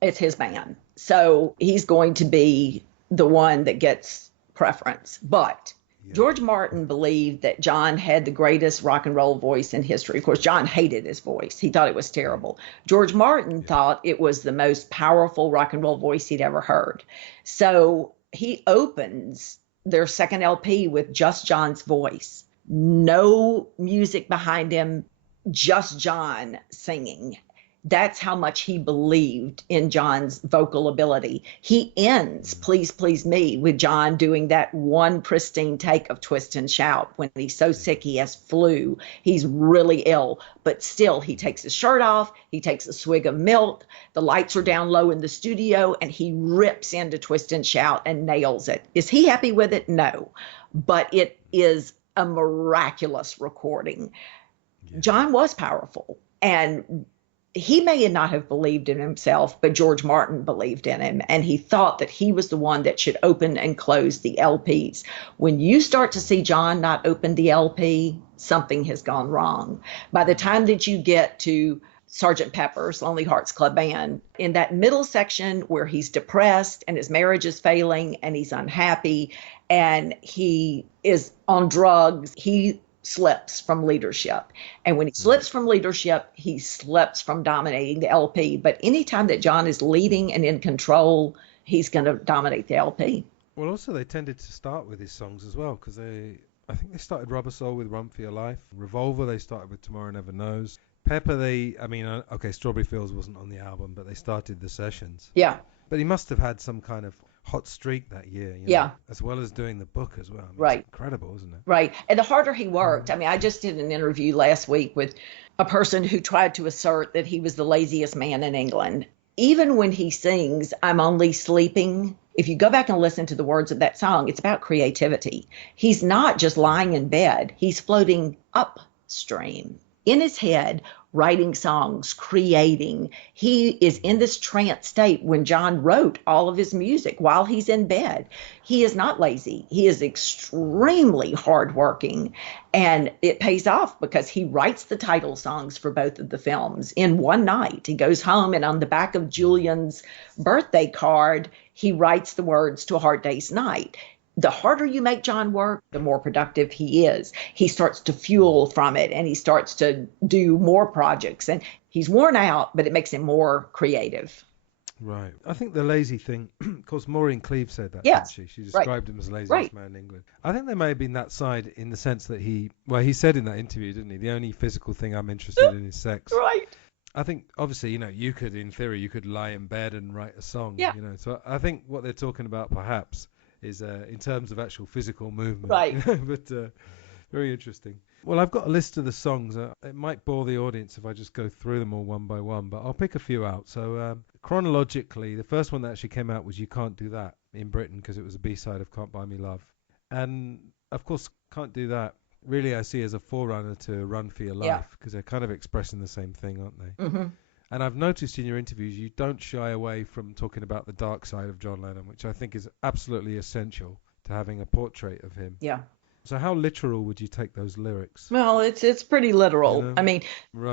it's his band. So he's going to be the one that gets preference. But George Martin believed that John had the greatest rock and roll voice in history. Of course, John hated his voice. He thought it was terrible. George Martin thought it was the most powerful rock and roll voice he'd ever heard. So he opens their second LP with just John's voice. No music behind him, just John singing. That's how much he believed in John's vocal ability. He ends Please Please Me with John doing that one pristine take of Twist and Shout when he's so sick he has flu. He's really ill, but still he takes his shirt off, he takes a swig of milk, the lights are down low in the studio, and he rips into Twist and Shout and nails it. Is he happy with it? No, but it is a miraculous recording. Yeah. John was powerful, and he may not have believed in himself, but George Martin believed in him, and he thought that he was the one that should open and close the LPs. When you start to see John not open the LP, something has gone wrong. By the time that you get to Sgt. Pepper's Lonely Hearts Club Band, in that middle section where he's depressed and his marriage is failing and he's unhappy and he is on drugs, he slips from leadership. And when he slips from leadership, he slips from dominating the LP. But anytime that John is leading and in control, he's going to dominate the LP. Well, also they tended to start with his songs as well, because I think they started Rubber Soul with Run for Your Life. Revolver, they started with Tomorrow Never Knows. Pepper, okay, Strawberry Fields wasn't on the album, but they started the sessions. Yeah. But he must have had some kind of hot streak that year, you know, as well as doing the book as well. I mean, right. It's incredible, isn't it? Right. And the harder he worked, I mean, I just did an interview last week with a person who tried to assert that he was the laziest man in England. Even when he sings, I'm only sleeping, if you go back and listen to the words of that song, it's about creativity. He's not just lying in bed. He's floating upstream in his head, writing songs, creating. He is in this trance state when John wrote all of his music while he's in bed. He is not lazy. He is extremely hardworking, and it pays off because he writes the title songs for both of the films in one night. He goes home, and on the back of Julian's birthday card, he writes the words to A Hard Day's Night. The harder you make John work, the more productive he is. He starts to fuel from it, and he starts to do more projects. And he's worn out, but it makes him more creative. Right. I think the lazy thing, of course, Maureen Cleave said that, didn't she? She described him as the laziest man in England. I think there may have been that side in the sense that he said in that interview, didn't he? The only physical thing I'm interested in is sex. Right. I think, obviously, you could, in theory, you could lie in bed and write a song, So I think what they're talking about, perhaps, is in terms of actual physical movement. Right. But very interesting. Well, I've got a list of the songs. It might bore the audience if I just go through them all one by one, but I'll pick a few out. So chronologically, the first one that actually came out was You Can't Do That in Britain, because it was a B-side of Can't Buy Me Love. And, of course, Can't Do That, really I see as a forerunner to Run for Your Life, because they're kind of expressing the same thing, aren't they? Mm-hmm. And I've noticed in your interviews you don't shy away from talking about the dark side of John Lennon, which I think is absolutely essential to having a portrait of him. Yeah. So how literal would you take those lyrics? Well, it's pretty literal. You know? I mean,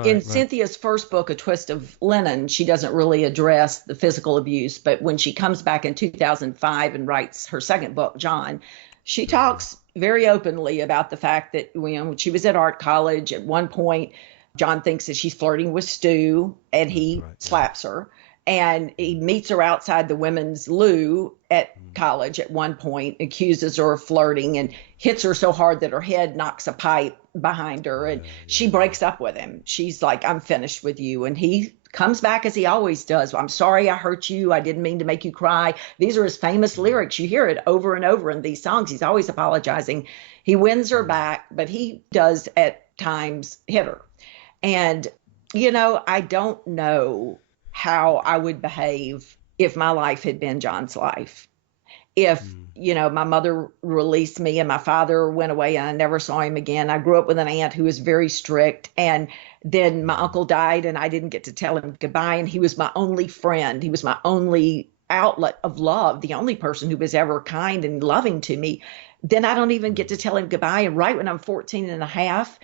in Cynthia's first book, A Twist of Lennon, she doesn't really address the physical abuse. But when she comes back in 2005 and writes her second book, John, she talks very openly about the fact that when she was at art college, at one point, John thinks that she's flirting with Stu, and he slaps her. And he meets her outside the women's loo at college at one point, accuses her of flirting, and hits her so hard that her head knocks a pipe behind her. And she breaks up with him. She's like, I'm finished with you. And he comes back as he always does. I'm sorry I hurt you. I didn't mean to make you cry. These are his famous lyrics. You hear it over and over in these songs. He's always apologizing. He wins her back, but he does at times hit her. And, I don't know how I would behave if my life had been John's life. if, my mother released me and my father went away and I never saw him again. I grew up with an aunt who was very strict, and then my uncle died and I didn't get to tell him goodbye. And he was my only friend. He was my only outlet of love, the only person who was ever kind and loving to me. Then I don't even get to tell him goodbye. And right when I'm 14 and a half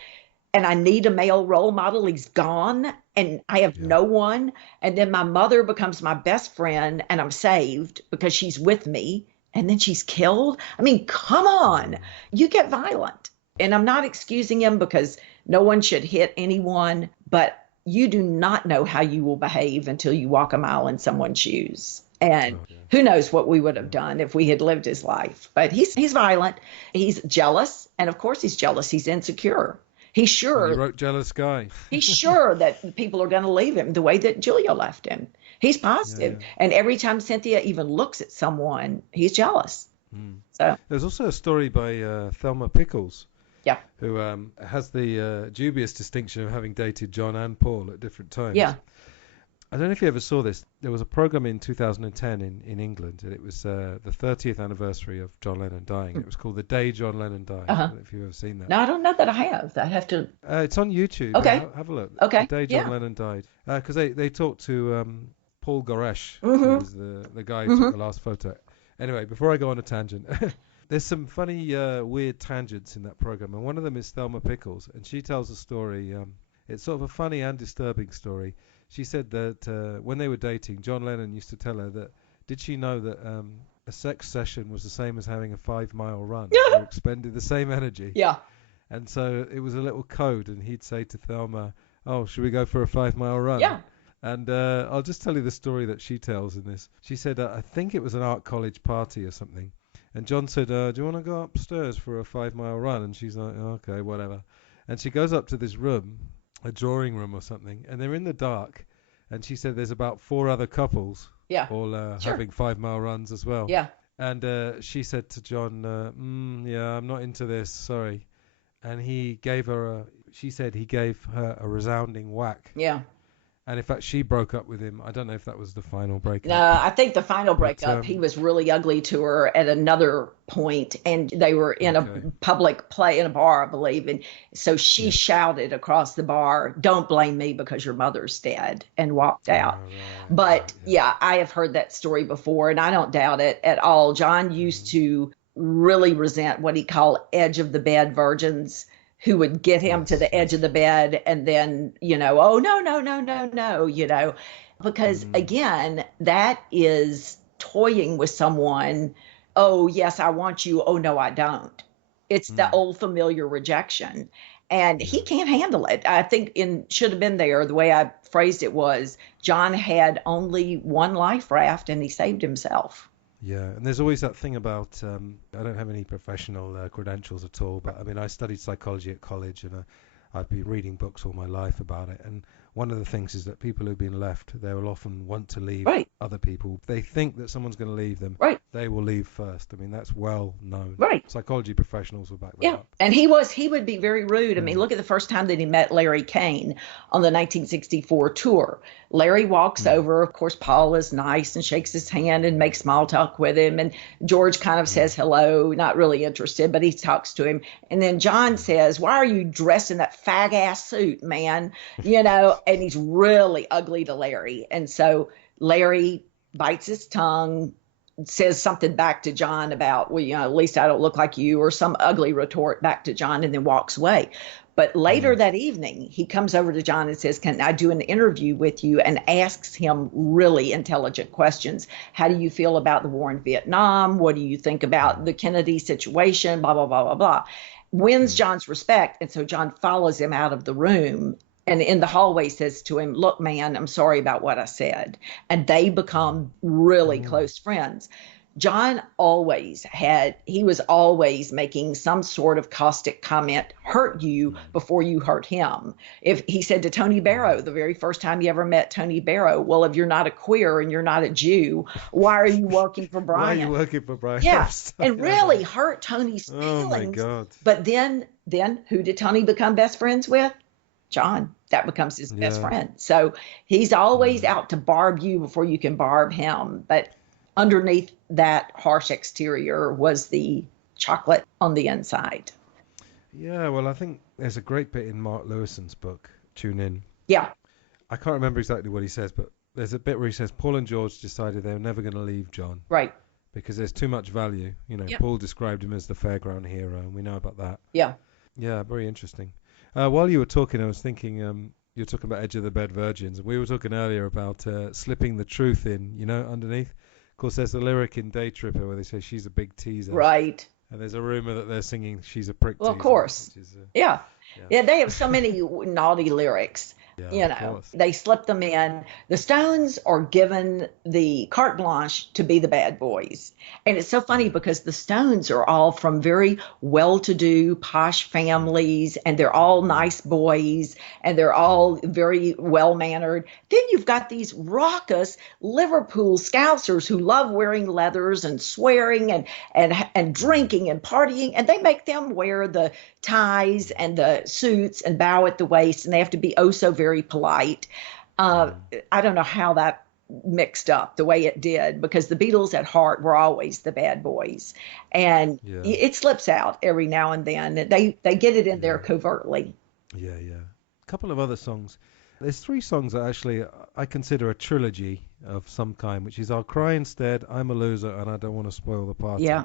and I need a male role model, he's gone and I have no one. And then my mother becomes my best friend and I'm saved because she's with me. And then she's killed. I mean, come on, you get violent. And I'm not excusing him because no one should hit anyone, but you do not know how you will behave until you walk a mile in someone's shoes. And who knows what we would have done if we had lived his life. But he's violent. He's jealous. And of course he's jealous. He's insecure. He's sure. He wrote Jealous Guy. He's sure that people are going to leave him the way that Julia left him. He's positive. Yeah. And every time Cynthia even looks at someone, he's jealous. So there's also a story by Thelma Pickles. Yeah. Who has the dubious distinction of having dated John and Paul at different times. Yeah. I don't know if you ever saw this. There was a program in 2010 in England, and it was the 30th anniversary of John Lennon dying. It was called The Day John Lennon Died. I don't know if you've ever seen that. No, I don't know that I have. I have to. It's on YouTube. Okay. Have a look. Okay. The Day John Lennon Died. Because they talked to Paul Goresh, who was the guy who took the last photo. Anyway, before I go on a tangent, there's some funny, weird tangents in that program, and one of them is Thelma Pickles, and she tells a story. It's sort of a funny and disturbing story. She said that when they were dating, John Lennon used to tell her that, did she know that a sex session was the same as having a 5-mile run? You expended the same energy. Yeah. And so it was a little code, and he'd say to Thelma, oh, should we go for a 5-mile run? Yeah. And I'll just tell you the story that she tells in this. She said, I think it was an art college party or something. And John said, do you want to go upstairs for a 5-mile run? And she's like, okay, whatever. And she goes up to this room, a drawing room or something, and they're in the dark. And she said there's about 4 other couples all having 5-mile runs as well. Yeah. And she said to John, I'm not into this, sorry. And he gave her she said he gave her a resounding whack. Yeah. And in fact, she broke up with him. I don't know if that was the final breakup. No, I think the final breakup, he was really ugly to her at another point, and they were in a public play in a bar, I believe. And so she shouted across the bar, "Don't blame me because your mother's dead," and walked out. But I have heard that story before, and I don't doubt it at all. John used to really resent what he called edge of the bed virgins, who would get him to the edge of the bed and then, oh, no, because again, that is toying with someone. Oh, yes, I want you. Oh, no, I don't. It's the old familiar rejection. And he can't handle it. I think should have been there. The way I phrased it was John had only one life raft and he saved himself. Yeah, and there's always that thing about, I don't have any professional credentials at all, but I mean, I studied psychology at college, and I've been reading books all my life about it. And one of the things is that people who've been left, they will often want to leave other people. If they think that someone's going to leave them, they will leave first. I mean, that's well known. Psychology professionals will back that up. And he would be very rude. I mean, look at the first time that he met Larry Kane on the 1964 tour. Larry walks over. Of course, Paul is nice and shakes his hand and makes small talk with him. And George kind of says hello, not really interested, but he talks to him. And then John says, "Why are you dressed in that fag-ass suit, man?" And he's really ugly to Larry. And so Larry bites his tongue, says something back to John about, well, at least I don't look like you, or some ugly retort back to John, and then walks away. But later that evening, he comes over to John and says, "Can I do an interview with you?" and asks him really intelligent questions. How do you feel about the war in Vietnam? What do you think about the Kennedy situation? Blah, blah, blah, blah, blah. Wins John's respect. And so John follows him out of the room. And in the hallway says to him, "Look, man, I'm sorry about what I said." And they become really close friends. John was always making some sort of caustic comment, hurt you before you hurt him. If he said to Tony Barrow, the very first time he ever met Tony Barrow, "Well, if you're not a queer and you're not a Jew, why are you working for Brian?" Why are you working for Brian? Yeah, and really hurt Tony's feelings. Oh, my God. But then who did Tony become best friends with? John. That becomes his best friend. So he's always out to barb you before you can barb him. But underneath that harsh exterior was the chocolate on the inside. Yeah, well, I think there's a great bit in Mark Lewison's book, Tune In. Yeah. I can't remember exactly what he says, but there's a bit where he says Paul and George decided they were never going to leave John. Right. Because there's too much value. You know, Yep. Paul described him as the fairground hero, and we know about that. Yeah. Yeah, very interesting. While you were talking, I was thinking, you were talking about Edge of the Bed Virgins, and we were talking earlier about slipping the truth in, you know, underneath. Of course, there's the lyric in Day Tripper where they say she's a big teaser. Right. And there's a rumor that they're singing she's a prick Well, teaser. of course. Which is, Yeah, they have so many naughty lyrics. Yeah, You of know, course. they slip them in. The Stones are given the carte blanche to be the bad boys. And it's so funny because the Stones are all from very well-to-do, posh families, and they're all nice boys, and they're all very well-mannered. Then you've got these raucous Liverpool Scousers who love wearing leathers and swearing and drinking and partying, and they make them wear the ties and the suits and bow at the waist, and they have to be oh so very polite. I don't know how that mixed up the way it did, because the Beatles at heart were always the bad boys, and it slips out every now and then. They get it in there covertly. Yeah. A couple of other songs. There's 3 songs that actually I consider a trilogy of some kind, which is I'll Cry Instead, I'm a Loser, and I Don't Want to Spoil the Party. Yeah.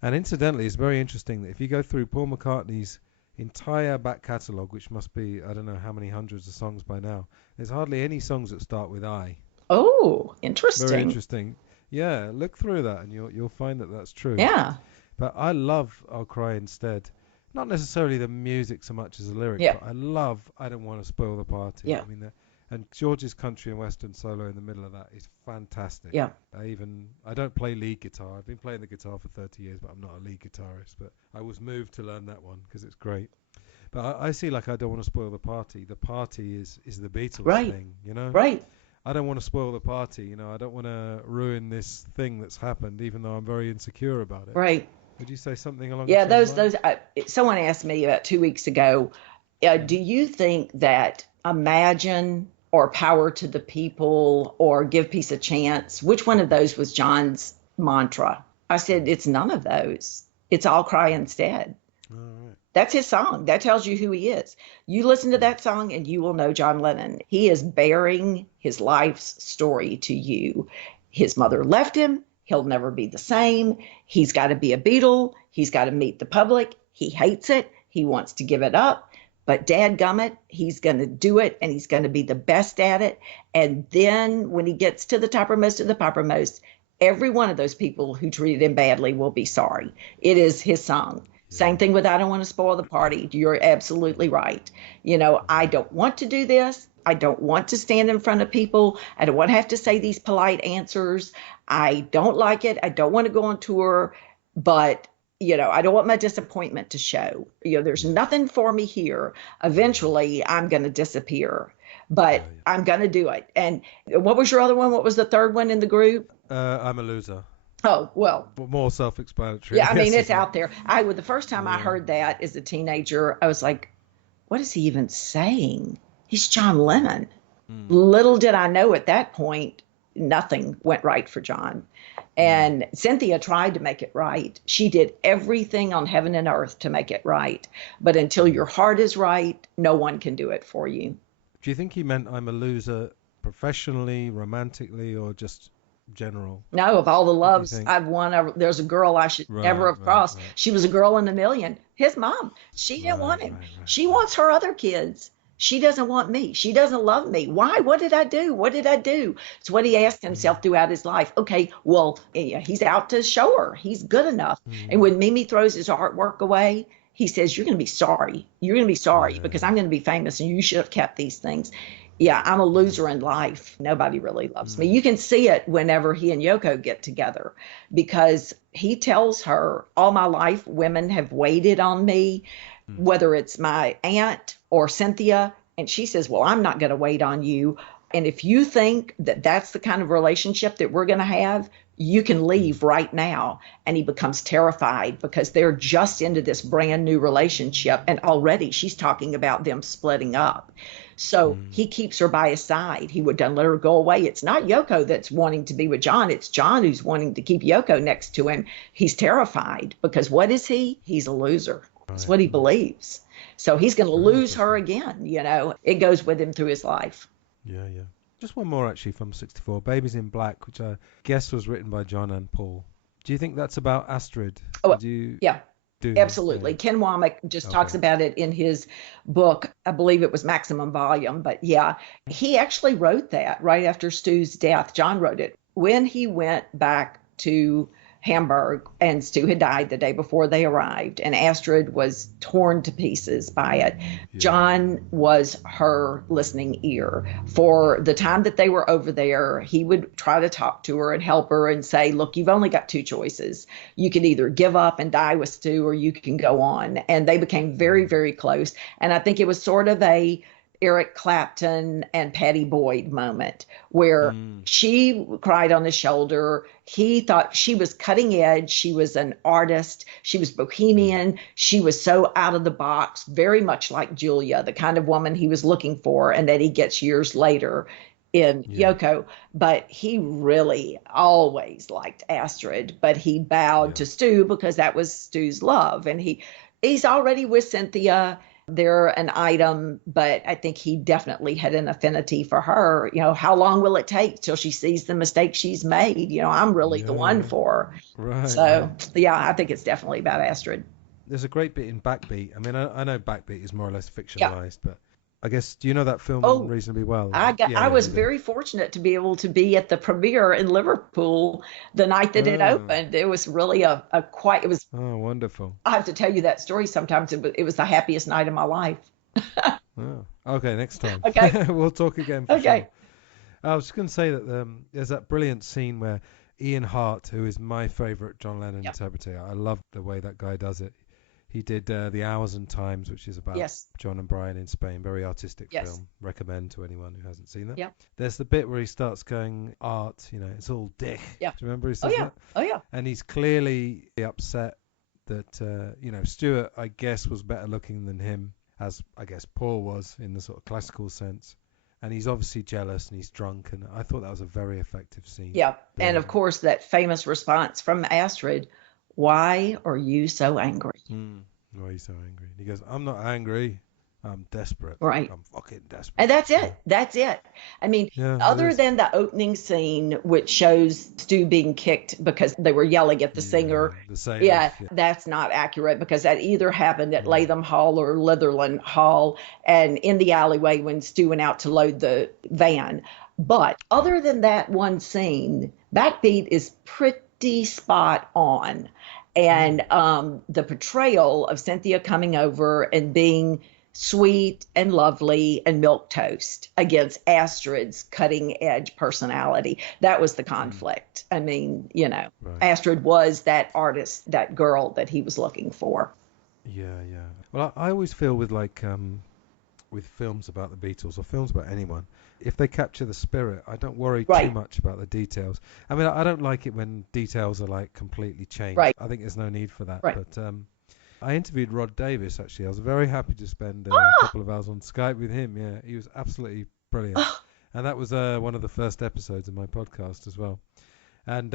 And incidentally, it's very interesting that if you go through Paul McCartney's entire back catalogue, which must be, I don't know how many hundreds of songs by now, there's hardly any songs that start with I. Oh, interesting. Very interesting. Yeah, look through that and you'll find that that's true. Yeah. But I love I'll Cry Instead. Not necessarily the music so much as the lyrics, but I love I Don't Want to Spoil the Party. Yeah. I mean, and George's country and western solo in the middle of that is fantastic. Yeah. I don't play lead guitar. I've been playing the guitar for 30 years, but I'm not a lead guitarist. But I was moved to learn that one because it's great. But I see like I Don't Want to Spoil the Party. The party is the Beatles thing, you know? Right. I don't want to spoil the party, you know. I don't want to ruin this thing that's happened, even though I'm very insecure about it. Right. Would you say something along those lines? someone asked me about 2 weeks ago, do you think that Imagine or Power to the People or Give Peace a Chance, which one of those was John's mantra? I said, it's none of those. It's I'll Cry Instead. All right. That's his song. That tells you who he is. You listen to that song and you will know John Lennon. He is bearing his life's story to you. His mother left him. He'll never be the same. He's got to be a Beatle. He's got to meet the public. He hates it. He wants to give it up. But dadgummit, he's going to do it, and he's going to be the best at it. And then when he gets to the toppermost of the poppermost, every one of those people who treated him badly will be sorry. It is his song. Same thing with I Don't Want to Spoil the Party. You're absolutely right. You know, I don't want to do this. I don't want to stand in front of people. I don't want to have to say these polite answers. I don't like it. I don't want to go on tour, but you know, I don't want my disappointment to show. You know, there's nothing for me here. Eventually, I'm going to disappear, but I'm going to do it. And what was your other one? What was the third one in the group? I'm a Loser. Oh, well. More self-explanatory. Yeah, I mean, it's out there. The first time I heard that as a teenager, I was like, what is he even saying? He's John Lennon. Little did I know at that point, nothing went right for John. And Cynthia tried to make it right. She did everything on heaven and earth to make it right. But until your heart is right, no one can do it for you. Do you think he meant I'm a loser professionally, romantically, or just general? No, of all the loves I've won, there's a girl I should never have crossed. Right. She was a girl in a million. His mom. She didn't want him. She wants her other kids. She doesn't want me. She doesn't love me. Why? What did I do? What did I do? It's what he asked himself throughout his life. Okay, well, he's out to show her. He's good enough. And when Mimi throws his artwork away, he says, you're going to be sorry. You're going to be sorry because I'm going to be famous and you should have kept these things. Yeah, I'm a loser in life. Nobody really loves me. You can see it whenever he and Yoko get together because he tells her, all my life, women have waited on me, whether it's my aunt or Cynthia. And she says, well, I'm not going to wait on you. And if you think that that's the kind of relationship that we're going to have, you can leave right now. And he becomes terrified because they're just into this brand new relationship. And already she's talking about them splitting up. So he keeps her by his side. He would let her go away. It's not Yoko that's wanting to be with John. It's John who's wanting to keep Yoko next to him. He's terrified because what is he? He's a loser. That's what he believes. So he's going to lose her again. You know, it goes with him through his life. Yeah, yeah. Just one more actually from 64, Babies in Black, which I guess was written by John and Paul. Do you think that's about Astrid? Oh, yeah. Absolutely. Yeah. Ken Womack just talks about it in his book. I believe it was Maximum Volume, but yeah, he actually wrote that right after Stu's death. John wrote it. When he went back to Hamburg and Stu had died the day before they arrived and Astrid was torn to pieces by it. Yeah. John was her listening ear. For the time that they were over there, he would try to talk to her and help her and say, look, you've only got two choices. You can either give up and die with Stu or you can go on. And they became very, very close. And I think it was sort of a Eric Clapton and Pattie Boyd moment where she cried on his shoulder. He thought she was cutting edge. She was an artist. She was bohemian. She was so out of the box, very much like Julia, the kind of woman he was looking for and that he gets years later in Yoko. But he really always liked Astrid, but he bowed to Stu because that was Stu's love. And he's already with Cynthia. They're an item, but I think he definitely had an affinity for her. You know, how long will it take till she sees the mistake she's made? You know, I'm really the one for her. Right. So, yeah, I think it's definitely about Astrid. There's a great bit in Backbeat. I mean, I know Backbeat is more or less fictionalized, but I guess, do you know that film reasonably well? I was very fortunate to be able to be at the premiere in Liverpool the night that it opened. It was really it was. Oh, wonderful. I have to tell you that story sometimes. It was the happiest night of my life. Okay, next time. Okay. We'll talk again for sure. I was just going to say that there's that brilliant scene where Ian Hart, who is my favorite John Lennon interpreter, I love the way that guy does it. He did The Hours and Times, which is about John and Brian in Spain. Very artistic film. Recommend to anyone who hasn't seen that. Yeah. There's the bit where he starts going, art, you know, it's all dick. Yeah. Do you remember he says that? Oh, yeah. And he's clearly upset that, you know, Stuart, I guess, was better looking than him, as I guess Paul was in the sort of classical sense. And he's obviously jealous and he's drunk. And I thought that was a very effective scene. Yeah. And of course, that famous response from Astrid, why are you so angry? Why are you so angry? He goes, I'm not angry. I'm desperate. Right. I'm fucking desperate. And that's it. That's it. I mean, other than the opening scene, which shows Stu being kicked because they were yelling at the singer. The sailors, that's not accurate because that either happened at Latham Hall or Litherland Hall and in the alleyway when Stu went out to load the van. But other than that one scene, Backbeat is pretty spot on. And the portrayal of Cynthia coming over and being sweet and lovely and milquetoast against Astrid's cutting edge personality. That was the conflict. I mean, you know, Astrid was that artist, that girl that he was looking for. Yeah. Well, I always feel with with films about the Beatles or films about anyone, if they capture the spirit, I don't worry too much about the details. I mean, I don't like it when details are like completely changed. Right. I think there's no need for that. Right. But I interviewed Rod Davis, actually. I was very happy to spend a couple of hours on Skype with him. Yeah, he was absolutely brilliant. And that was one of the first episodes of my podcast as well. And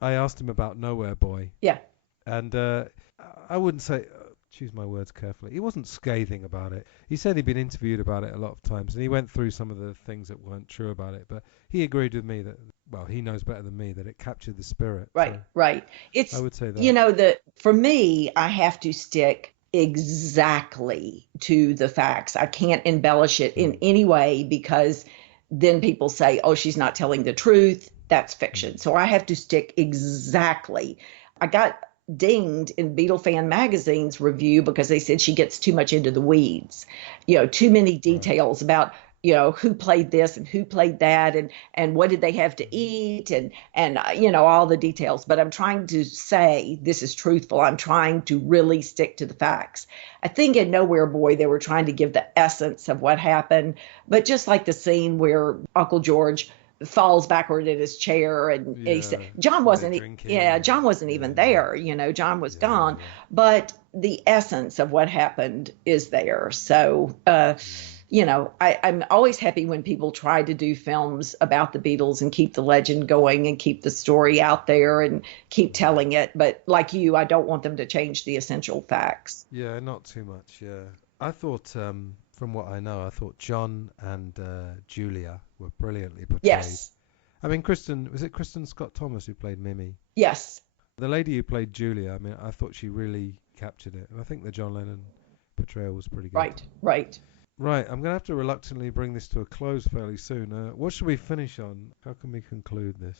I asked him about Nowhere Boy. Yeah. And I wouldn't say... choose my words carefully. He wasn't scathing about it. He said he'd been interviewed about it a lot of times, and he went through some of the things that weren't true about it. But he agreed with me that, well, he knows better than me that it captured the spirit. Right, right. I would say that. You know, for me, I have to stick exactly to the facts. I can't embellish it in any way because then people say, oh, she's not telling the truth. That's fiction. So I have to stick exactly. I got dinged in Beatle Fan Magazine's review because they said she gets too much into the weeds, you know, too many details about, you know, who played this and who played that and what did they have to eat and you know, all the details. But I'm trying to say this is truthful. I'm trying to really stick to the facts. I think in Nowhere Boy, they were trying to give the essence of what happened. But just like the scene where Uncle George falls backward in his chair, and he said, John wasn't even there. John was gone, but the essence of what happened is there. So, I'm always happy when people try to do films about the Beatles and keep the legend going and keep the story out there and keep telling it. But like you, I don't want them to change the essential facts. Yeah, not too much. Yeah, I thought, from what I know, John and Julia were brilliantly portrayed. Yes. I mean, was it Kristen Scott Thomas who played Mimi? Yes. The lady who played Julia, I mean, I thought she really captured it. And I think the John Lennon portrayal was pretty good. Right. Right, I'm going to have to reluctantly bring this to a close fairly soon. What should we finish on? How can we conclude this?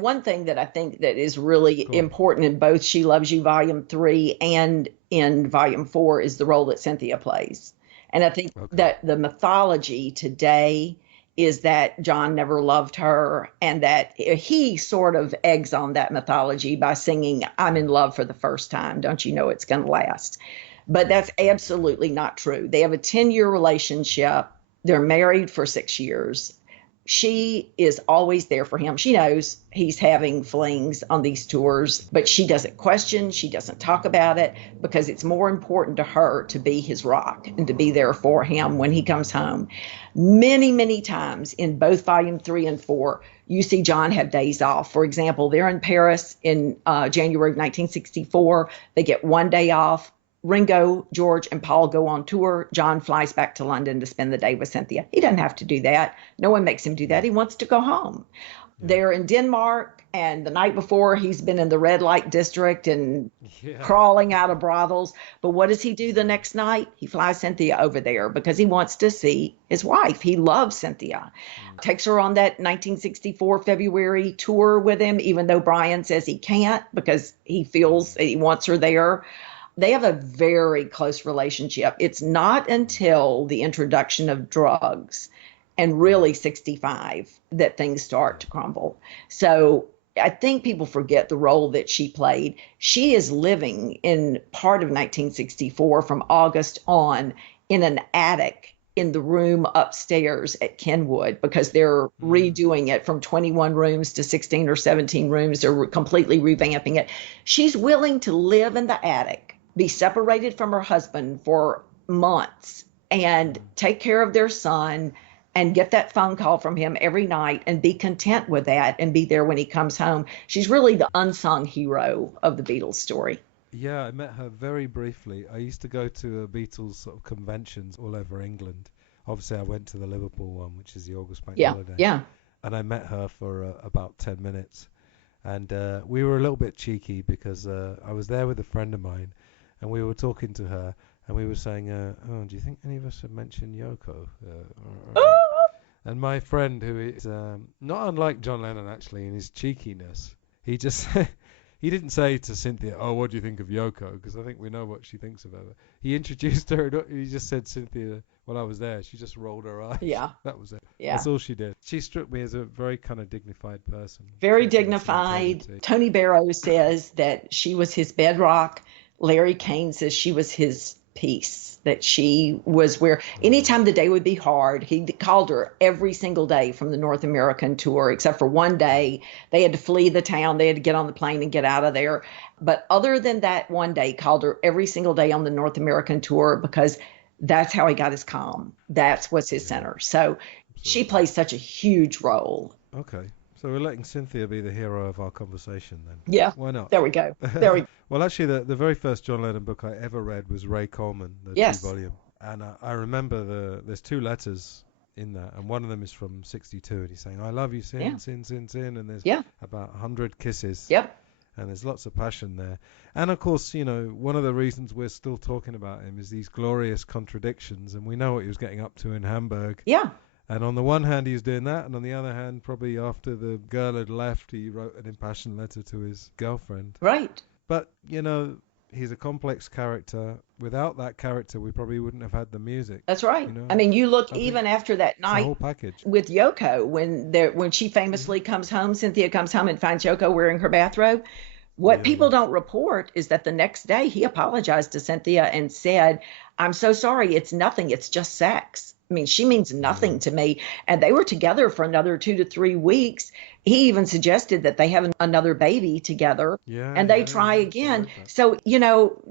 One thing that I think that is really important in both She Loves You Volume 3 and in Volume 4 is the role that Cynthia plays. And I think that the mythology today is that John never loved her, and that he sort of eggs on that mythology by singing, I'm in love for the first time. Don't you know it's going to last? But that's absolutely not true. They have a 10-year relationship. They're married for 6 years. She is always there for him. She knows he's having flings on these tours, but she doesn't question. She doesn't talk about it because it's more important to her to be his rock and to be there for him when he comes home. Many, many times in both Volume 3 and 4, you see John have days off. For example, they're in Paris in January of 1964. They get one day off. Ringo, George, and Paul go on tour. John flies back to London to spend the day with Cynthia. He doesn't have to do that. No one makes him do that. He wants to go home. They're in Denmark, and the night before, he's been in the red light district and crawling out of brothels. But what does he do the next night? He flies Cynthia over there because he wants to see his wife. He loves Cynthia. Takes her on that 1964 February tour with him, even though Brian says he can't because he feels that he wants her there. They have a very close relationship. It's not until the introduction of drugs and really 65 that things start to crumble. So I think people forget the role that she played. She is living in part of 1964 from August on in an attic in the room upstairs at Kenwood because they're redoing it from 21 rooms to 16 or 17 rooms. They're completely revamping it. She's willing to live in the attic, be separated from her husband for months, and take care of their son and get that phone call from him every night and be content with that and be there when he comes home. She's really the unsung hero of the Beatles story. Yeah, I met her very briefly. I used to go to Beatles sort of conventions all over England. Obviously, I went to the Liverpool one, which is the August Bank Holiday. Yeah. And I met her for about 10 minutes. And we were a little bit cheeky because I was there with a friend of mine, and we were talking to her, and we were saying, do you think any of us have mentioned Yoko? And my friend, who is not unlike John Lennon, actually, in his cheekiness, he just he didn't say to Cynthia, what do you think of Yoko? Because I think we know what she thinks about her. He introduced her, and he just said, Cynthia, while I was there, she just rolled her eyes. Yeah. That was it. Yeah. That's all she did. She struck me as a very kind of dignified person. Very dignified. Tony Barrow says that she was his bedrock. Larry Kane says she was his peace, that she was where anytime the day would be hard, he called her every single day from the North American tour, except for one day. They had to flee the town. They had to get on the plane and get out of there. But other than that one day, called her every single day on the North American tour because that's how he got his calm. That's what's his center. So she plays such a huge role. Okay. So we're letting Cynthia be the hero of our conversation then. Yeah. Why not? There we go. Well, actually, the very first John Lennon book I ever read was Ray Coleman, the 2-volume. And I remember there's 2 letters in that, and one of them is from 62, and he's saying, I love you, Sin, Sin, Sin, Sin, and there's about 100 kisses. Yep. And there's lots of passion there. And of course, one of the reasons we're still talking about him is these glorious contradictions, and we know what he was getting up to in Hamburg. Yeah. And on the one hand, he was doing that, and on the other hand, probably after the girl had left, he wrote an impassioned letter to his girlfriend. Right. But, he's a complex character. Without that character, we probably wouldn't have had the music. That's right. I mean, you look even after that night whole package. With Yoko, when she famously comes home, Cynthia comes home and finds Yoko wearing her bathrobe. What people don't report is that the next day he apologized to Cynthia and said, I'm so sorry, it's nothing, it's just sex. I mean, she means nothing to me. And they were together for another 2 to 3 weeks. He even suggested that they have another baby together and they try again. So,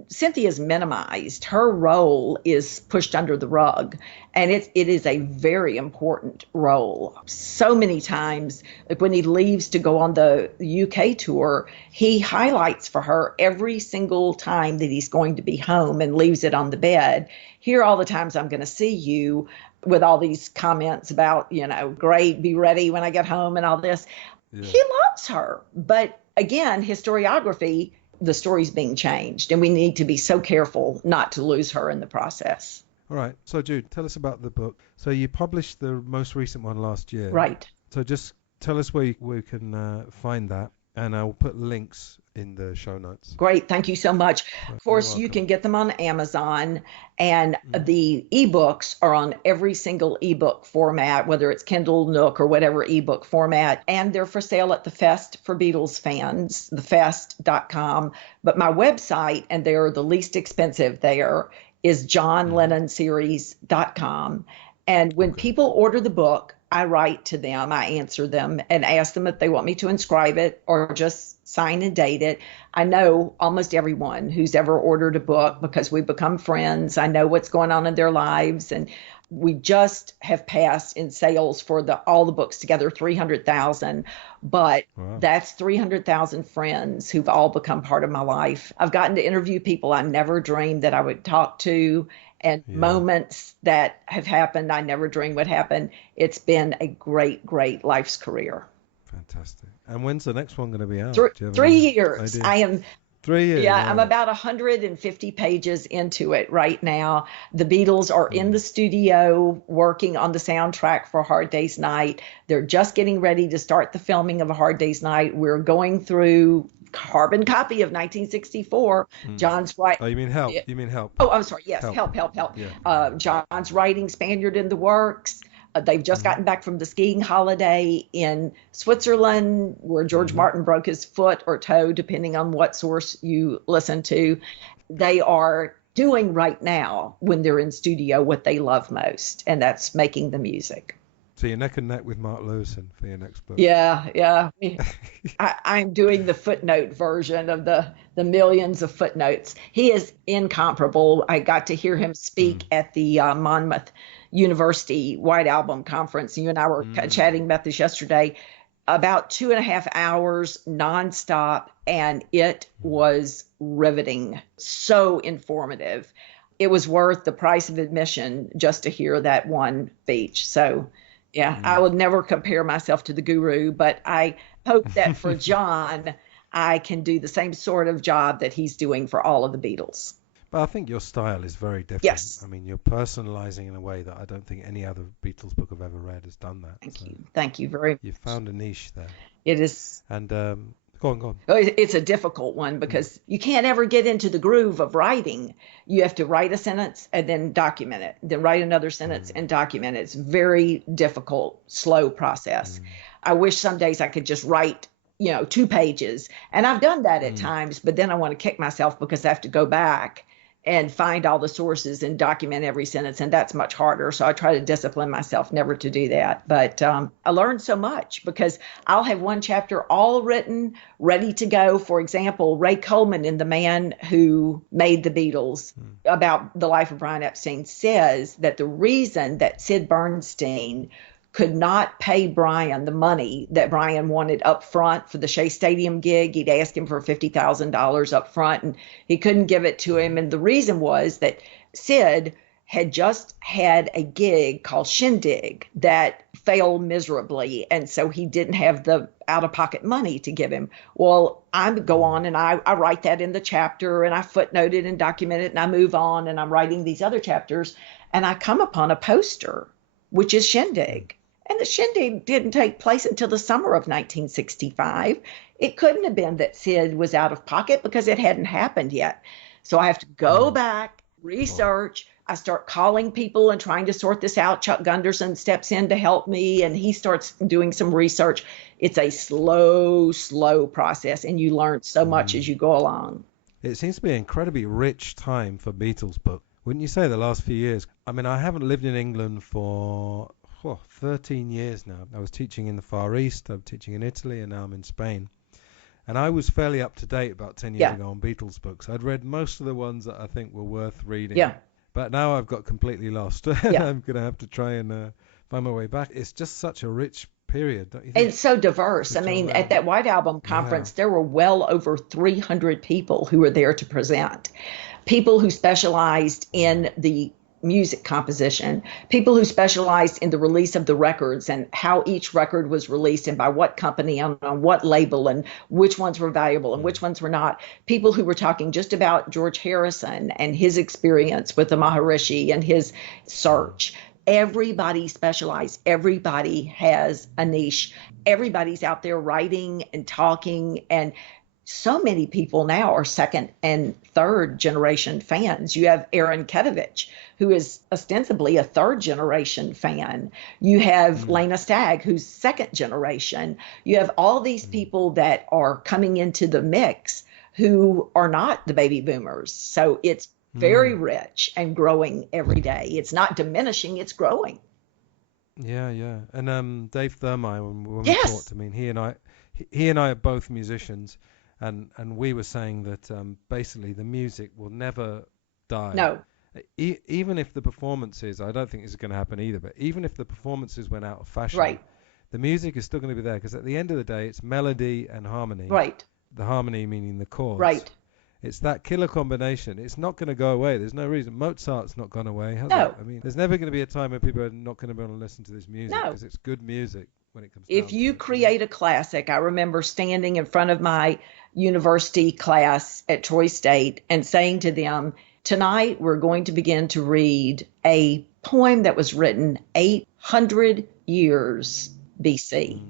Cynthia's minimized. Her role is pushed under the rug. And it is a very important role. So many times, like when he leaves to go on the UK tour, he highlights for her every single time that he's going to be home and leaves it on the bed. Here are all the times I'm going to see you, with all these comments about, great, be ready when I get home and all this. Yeah. He loves her. But again, historiography, the story's being changed, and we need to be so careful not to lose her in the process. All right. So, Jude, tell us about the book. So you published the most recent one last year. Right. So just tell us where we can find that, and I'll put links in the show notes. Great. Thank you so much. Of course, you can get them on Amazon, and the ebooks are on every single ebook format, whether it's Kindle, Nook, or whatever ebook format. And they're for sale at the Fest for Beatles fans, thefest.com. But my website, and they're the least expensive there, is johnlennonseries.com. And when people order the book, I write to them, I answer them, and ask them if they want me to inscribe it or just sign and date it. I know almost everyone who's ever ordered a book because we become friends. I know what's going on in their lives. And we just have passed in sales for all the books together, 300,000. But that's 300,000 friends who've all become part of my life. I've gotten to interview people I never dreamed that I would talk to, and moments that have happened I never dreamed would happen. It's been a great, great life's career. Fantastic. And when's the next one going to be out? 3 years. Idea? I am 3 years. Yeah, I'm about 150 pages into it right now. The Beatles are in the studio working on the soundtrack for Hard Day's Night. They're just getting ready to start the filming of A Hard Day's Night. We're going through carbon copy of 1964. John's right. Oh, you mean Help? You mean Help? Oh, I'm sorry. Yes, Help. Yeah. John's writing Spaniard in the works. They've just gotten back from the skiing holiday in Switzerland, where George Martin broke his foot or toe, depending on what source you listen to. They are doing right now, when they're in studio, what they love most, and that's making the music. So you're neck and neck with Mark Lewison for your next book. Yeah. I'm doing the footnote version of the millions of footnotes. He is incomparable. I got to hear him speak at the Monmouth University White Album Conference. You and I were chatting about this yesterday. About 2.5 hours nonstop, and it was riveting. So informative. It was worth the price of admission just to hear that one speech. So, yeah, I would never compare myself to the guru, but I hope that for John, I can do the same sort of job that he's doing for all of the Beatles. But I think your style is very different. Yes. I mean, you're personalizing in a way that I don't think any other Beatles book I've ever read has done that. Thank you very much. You've found a niche there. It is. And go on. It's a difficult one because you can't ever get into the groove of writing. You have to write a sentence and then document it, then write another sentence and document it. It's very difficult, slow process. I wish some days I could just write 2 pages. And I've done that at times, but then I want to kick myself because I have to go back and find all the sources and document every sentence, and that's much harder. So I try to discipline myself never to do that. But I learned so much because I'll have one chapter all written, ready to go. For example, Ray Coleman in The Man Who Made the Beatles, about the life of Brian Epstein, says that the reason that Sid Bernstein could not pay Brian the money that Brian wanted up front for the Shea Stadium gig. He'd asked him for $50,000 up front, and he couldn't give it to him. And the reason was that Sid had just had a gig called Shindig that failed miserably, and so he didn't have the out-of-pocket money to give him. Well, I go on and I write that in the chapter, and I footnote it and document it, and I move on, and I'm writing these other chapters, and I come upon a poster, which is Shindig. And the Shindig didn't take place until the summer of 1965. It couldn't have been that Sid was out of pocket because it hadn't happened yet. So I have to go back, research. I start calling people and trying to sort this out. Chuck Gunderson steps in to help me, and he starts doing some research. It's a slow process, and you learn so much as you go along. It seems to be an incredibly rich time for Beatles book. Wouldn't you say the last few years? I mean, I haven't lived in England for 13 years now. I was teaching in the Far East, I'm teaching in Italy, and now I'm in Spain. And I was fairly up to date about 10 years ago on Beatles books. I'd read most of the ones that I think were worth reading. Yeah. But now I've got completely lost. Yeah. I'm going to have to try and find my way back. It's just such a rich period, don't you think? It's so diverse. I mean, at that White Album conference, there were well over 300 people who were there to present. People who specialized in the music composition, people who specialized in the release of the records and how each record was released and by what company and on what label and which ones were valuable and which ones were not. People who were talking just about George Harrison and his experience with the Maharishi and his search. Everybody specialized. Everybody has a niche. Everybody's out there writing and talking, and so many people now are second and third generation fans. You have Aaron Ketovich, who is ostensibly a third generation fan. You have Lena Stagg, who's second generation. You have all these people that are coming into the mix who are not the baby boomers. So it's very rich and growing every day. It's not diminishing, it's growing. Yeah. And Dave Thurmeyer, when we talked, I mean, he and I are both musicians. And we were saying that basically the music will never die. No. Even if the performances, I don't think this is going to happen either, but even if the performances went out of fashion, the music is still going to be there, because at the end of the day, it's melody and harmony. Right. The harmony meaning the chords. Right. It's that killer combination. It's not going to go away. There's no reason. Mozart's not gone away, has No. it? I mean, there's never going to be a time when people are not going to be able to listen to this music, because it's good music when it comes If you create a classic, I remember standing in front of my university class at Troy State and saying to them, tonight we're going to begin to read a poem that was written 800 years BC.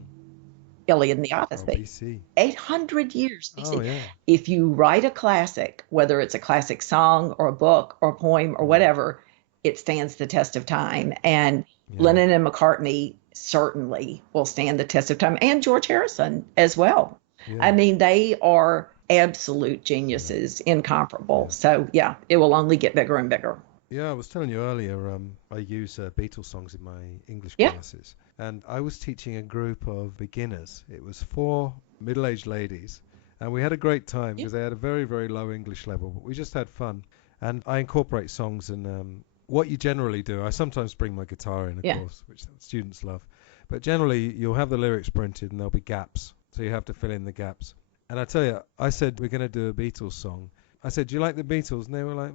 Iliad and the Odyssey. BC. 800 years BC. Oh, yeah. If you write a classic, whether it's a classic song or a book or a poem or whatever, it stands the test of time. And Lennon and McCartney certainly will stand the test of time, and George Harrison as well. Yeah. I mean, they are absolute geniuses, incomparable. So, it will only get bigger and bigger. Yeah, I was telling you earlier, I use Beatles songs in my English classes. And I was teaching a group of beginners. It was 4 middle-aged ladies. And we had a great time because they had a very, very low English level. But we just had fun. And I incorporate songs in what you generally do. I sometimes bring my guitar in, of course, which students love. But generally, you'll have the lyrics printed and there'll be gaps. So you have to fill in the gaps. And I tell you, I said, we're going to do a Beatles song. I said, do you like the Beatles? And they were like,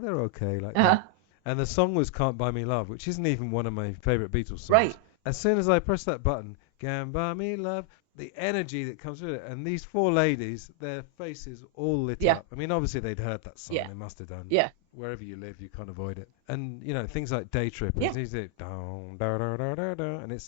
they're okay. Like that. And the song was Can't Buy Me Love, which isn't even one of my favorite Beatles songs. Right. As soon as I press that button, Can't Buy Me Love, the energy that comes with it. And these 4 ladies, their faces all lit up. I mean, obviously they'd heard that song. They must have done. Yeah. Wherever you live, you can't avoid it. And, you know, things like Day Trip. And it's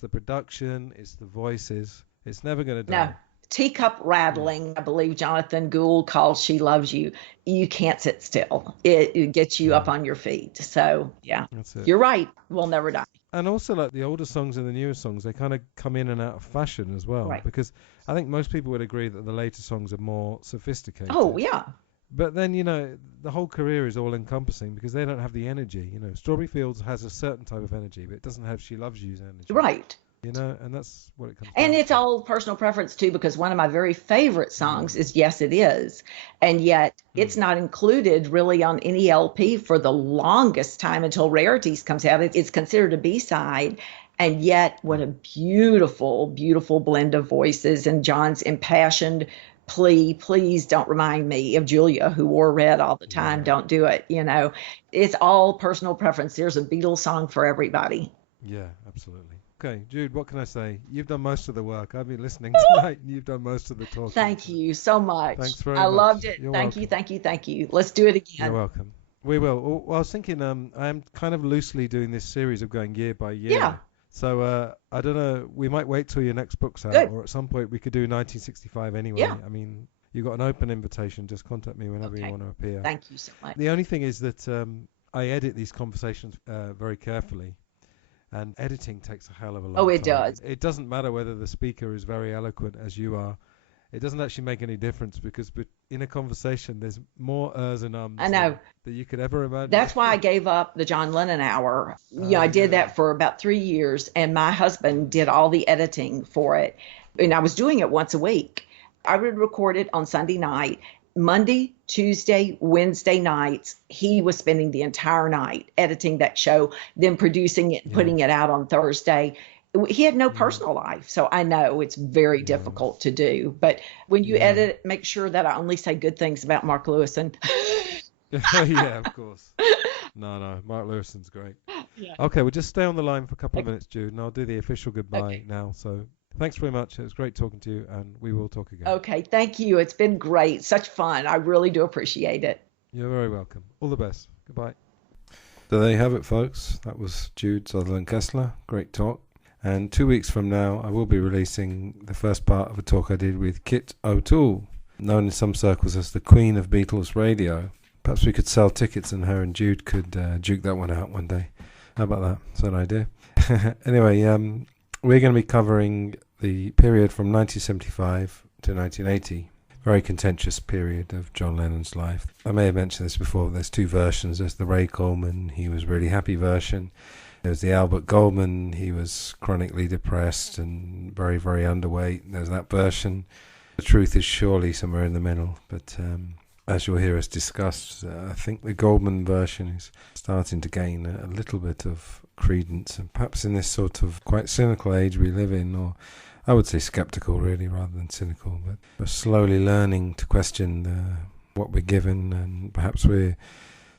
the production, it's the voices. It's never going to die. No. Teacup rattling, I believe Jonathan Gould calls She Loves You. You can't sit still. It gets you up on your feet. So, that's it. You're right. We'll never die. And also, like the older songs and the newer songs, they kind of come in and out of fashion as well. Right. Because I think most people would agree that the later songs are more sophisticated. Oh, yeah. But then, you know, the whole career is all-encompassing because they don't have the energy. You know, Strawberry Fields has a certain type of energy, but it doesn't have She Loves You's energy. Right. You know, and that's what it comes And down it's to. all personal preference, too, because one of my very favorite songs is Yes, It Is. And yet it's not included really on any LP for the longest time until Rarities comes out. It's considered a B-side. And yet what a beautiful, beautiful blend of voices and John's impassioned plea, please don't remind me of Julia, who wore red all the time. Don't do it. You know, it's all personal preference. There's a Beatles song for everybody. Yeah, absolutely. Okay, Jude, what can I say? You've done most of the work. I've been listening tonight, and you've done most of the talking. Thank you so much. Thanks very much. I loved it. You're Thank welcome. you, thank you, thank you. Let's do it again. You're welcome. We will. Well, I was thinking I am kind of loosely doing this series of going year by year. Yeah. So I don't know, we might wait till your next book's out, Good. or at some point we could do 1965 anyway. Yeah. I mean, you've got an open invitation. Just contact me whenever you want to appear. Thank you so much. The only thing is that I edit these conversations very carefully. And editing takes a hell of a long time. Oh, it does. It doesn't matter whether the speaker is very eloquent as you are. it doesn't actually make any difference because in a conversation there's more ers and ums I know. that you could ever imagine. That's why I gave up the John Lennon hour. I did that for about 3 years, and my husband did all the editing for it. And I was doing it once a week. I would record it on Sunday night. Monday, Tuesday, Wednesday nights, he was spending the entire night editing that show, then producing it, putting it out on Thursday. He had no personal life, so I know it's very difficult to do. But when you edit it, make sure that I only say good things about Mark Lewison. Yeah, of course. No, Mark Lewison's great. Yeah. Okay, we'll just stay on the line for a couple of minutes, Jude, and I'll do the official goodbye now. So thanks very much. It was great talking to you, and we will talk again. Okay, thank you. It's been great. Such fun. I really do appreciate it. You're very welcome. All the best. Goodbye. So there you have it, folks. That was Jude Southerland Kessler. Great talk. And 2 weeks from now, I will be releasing the first part of a talk I did with Kit O'Toole, known in some circles as the Queen of Beatles Radio. Perhaps we could sell tickets and her and Jude could duke that one out one day. How about that? Is that an idea? Anyway, we're going to be covering the period from 1975 to 1980. Very contentious period of John Lennon's life. I may have mentioned this before, but there's two versions. There's the Ray Coleman, he was really happy version. There's the Albert Goldman, he was chronically depressed and very, very underweight. There's that version. The truth is surely somewhere in the middle, but as you'll hear us discuss, I think the Goldman version is starting to gain a little bit of credence, and perhaps in this sort of quite cynical age we live in, or I would say skeptical really rather than cynical, but we're slowly learning to question what we're given, and perhaps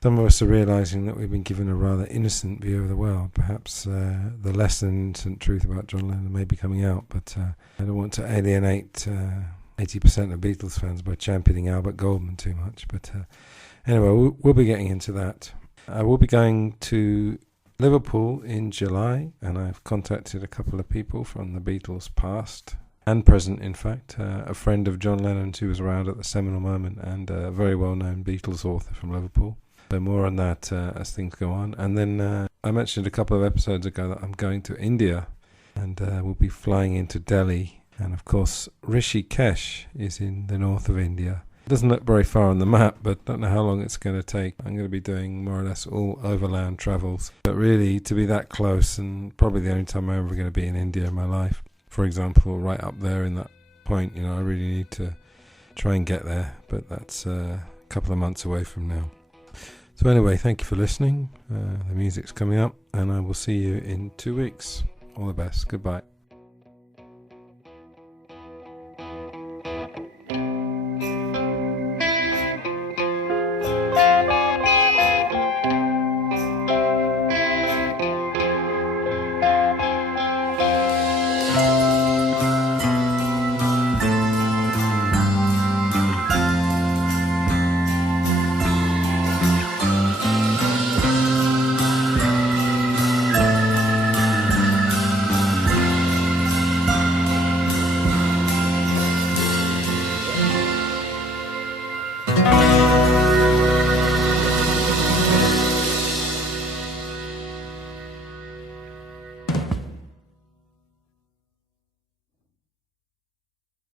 some of us are realising that we've been given a rather innocent view of the world. Perhaps the less than innocent truth about John Lennon may be coming out, but I don't want to alienate 80% of Beatles fans by championing Albert Goldman too much. But anyway, we'll be getting into that. I will be going to Liverpool in July, and I've contacted a couple of people from the Beatles past and present, in fact. A friend of John Lennon's who was around at the seminal moment, and a very well-known Beatles author from Liverpool. So more on that as things go on. And then I mentioned a couple of episodes ago that I'm going to India, and we'll be flying into Delhi. And of course, Rishikesh is in the north of India. It doesn't look very far on the map, but don't know how long it's going to take. I'm going to be doing more or less all overland travels. But really, to be that close, and probably the only time I'm ever going to be in India in my life, for example, right up there in that point, I really need to try and get there. But that's a couple of months away from now. So anyway, thank you for listening. The music's coming up, and I will see you in 2 weeks. All the best. Goodbye.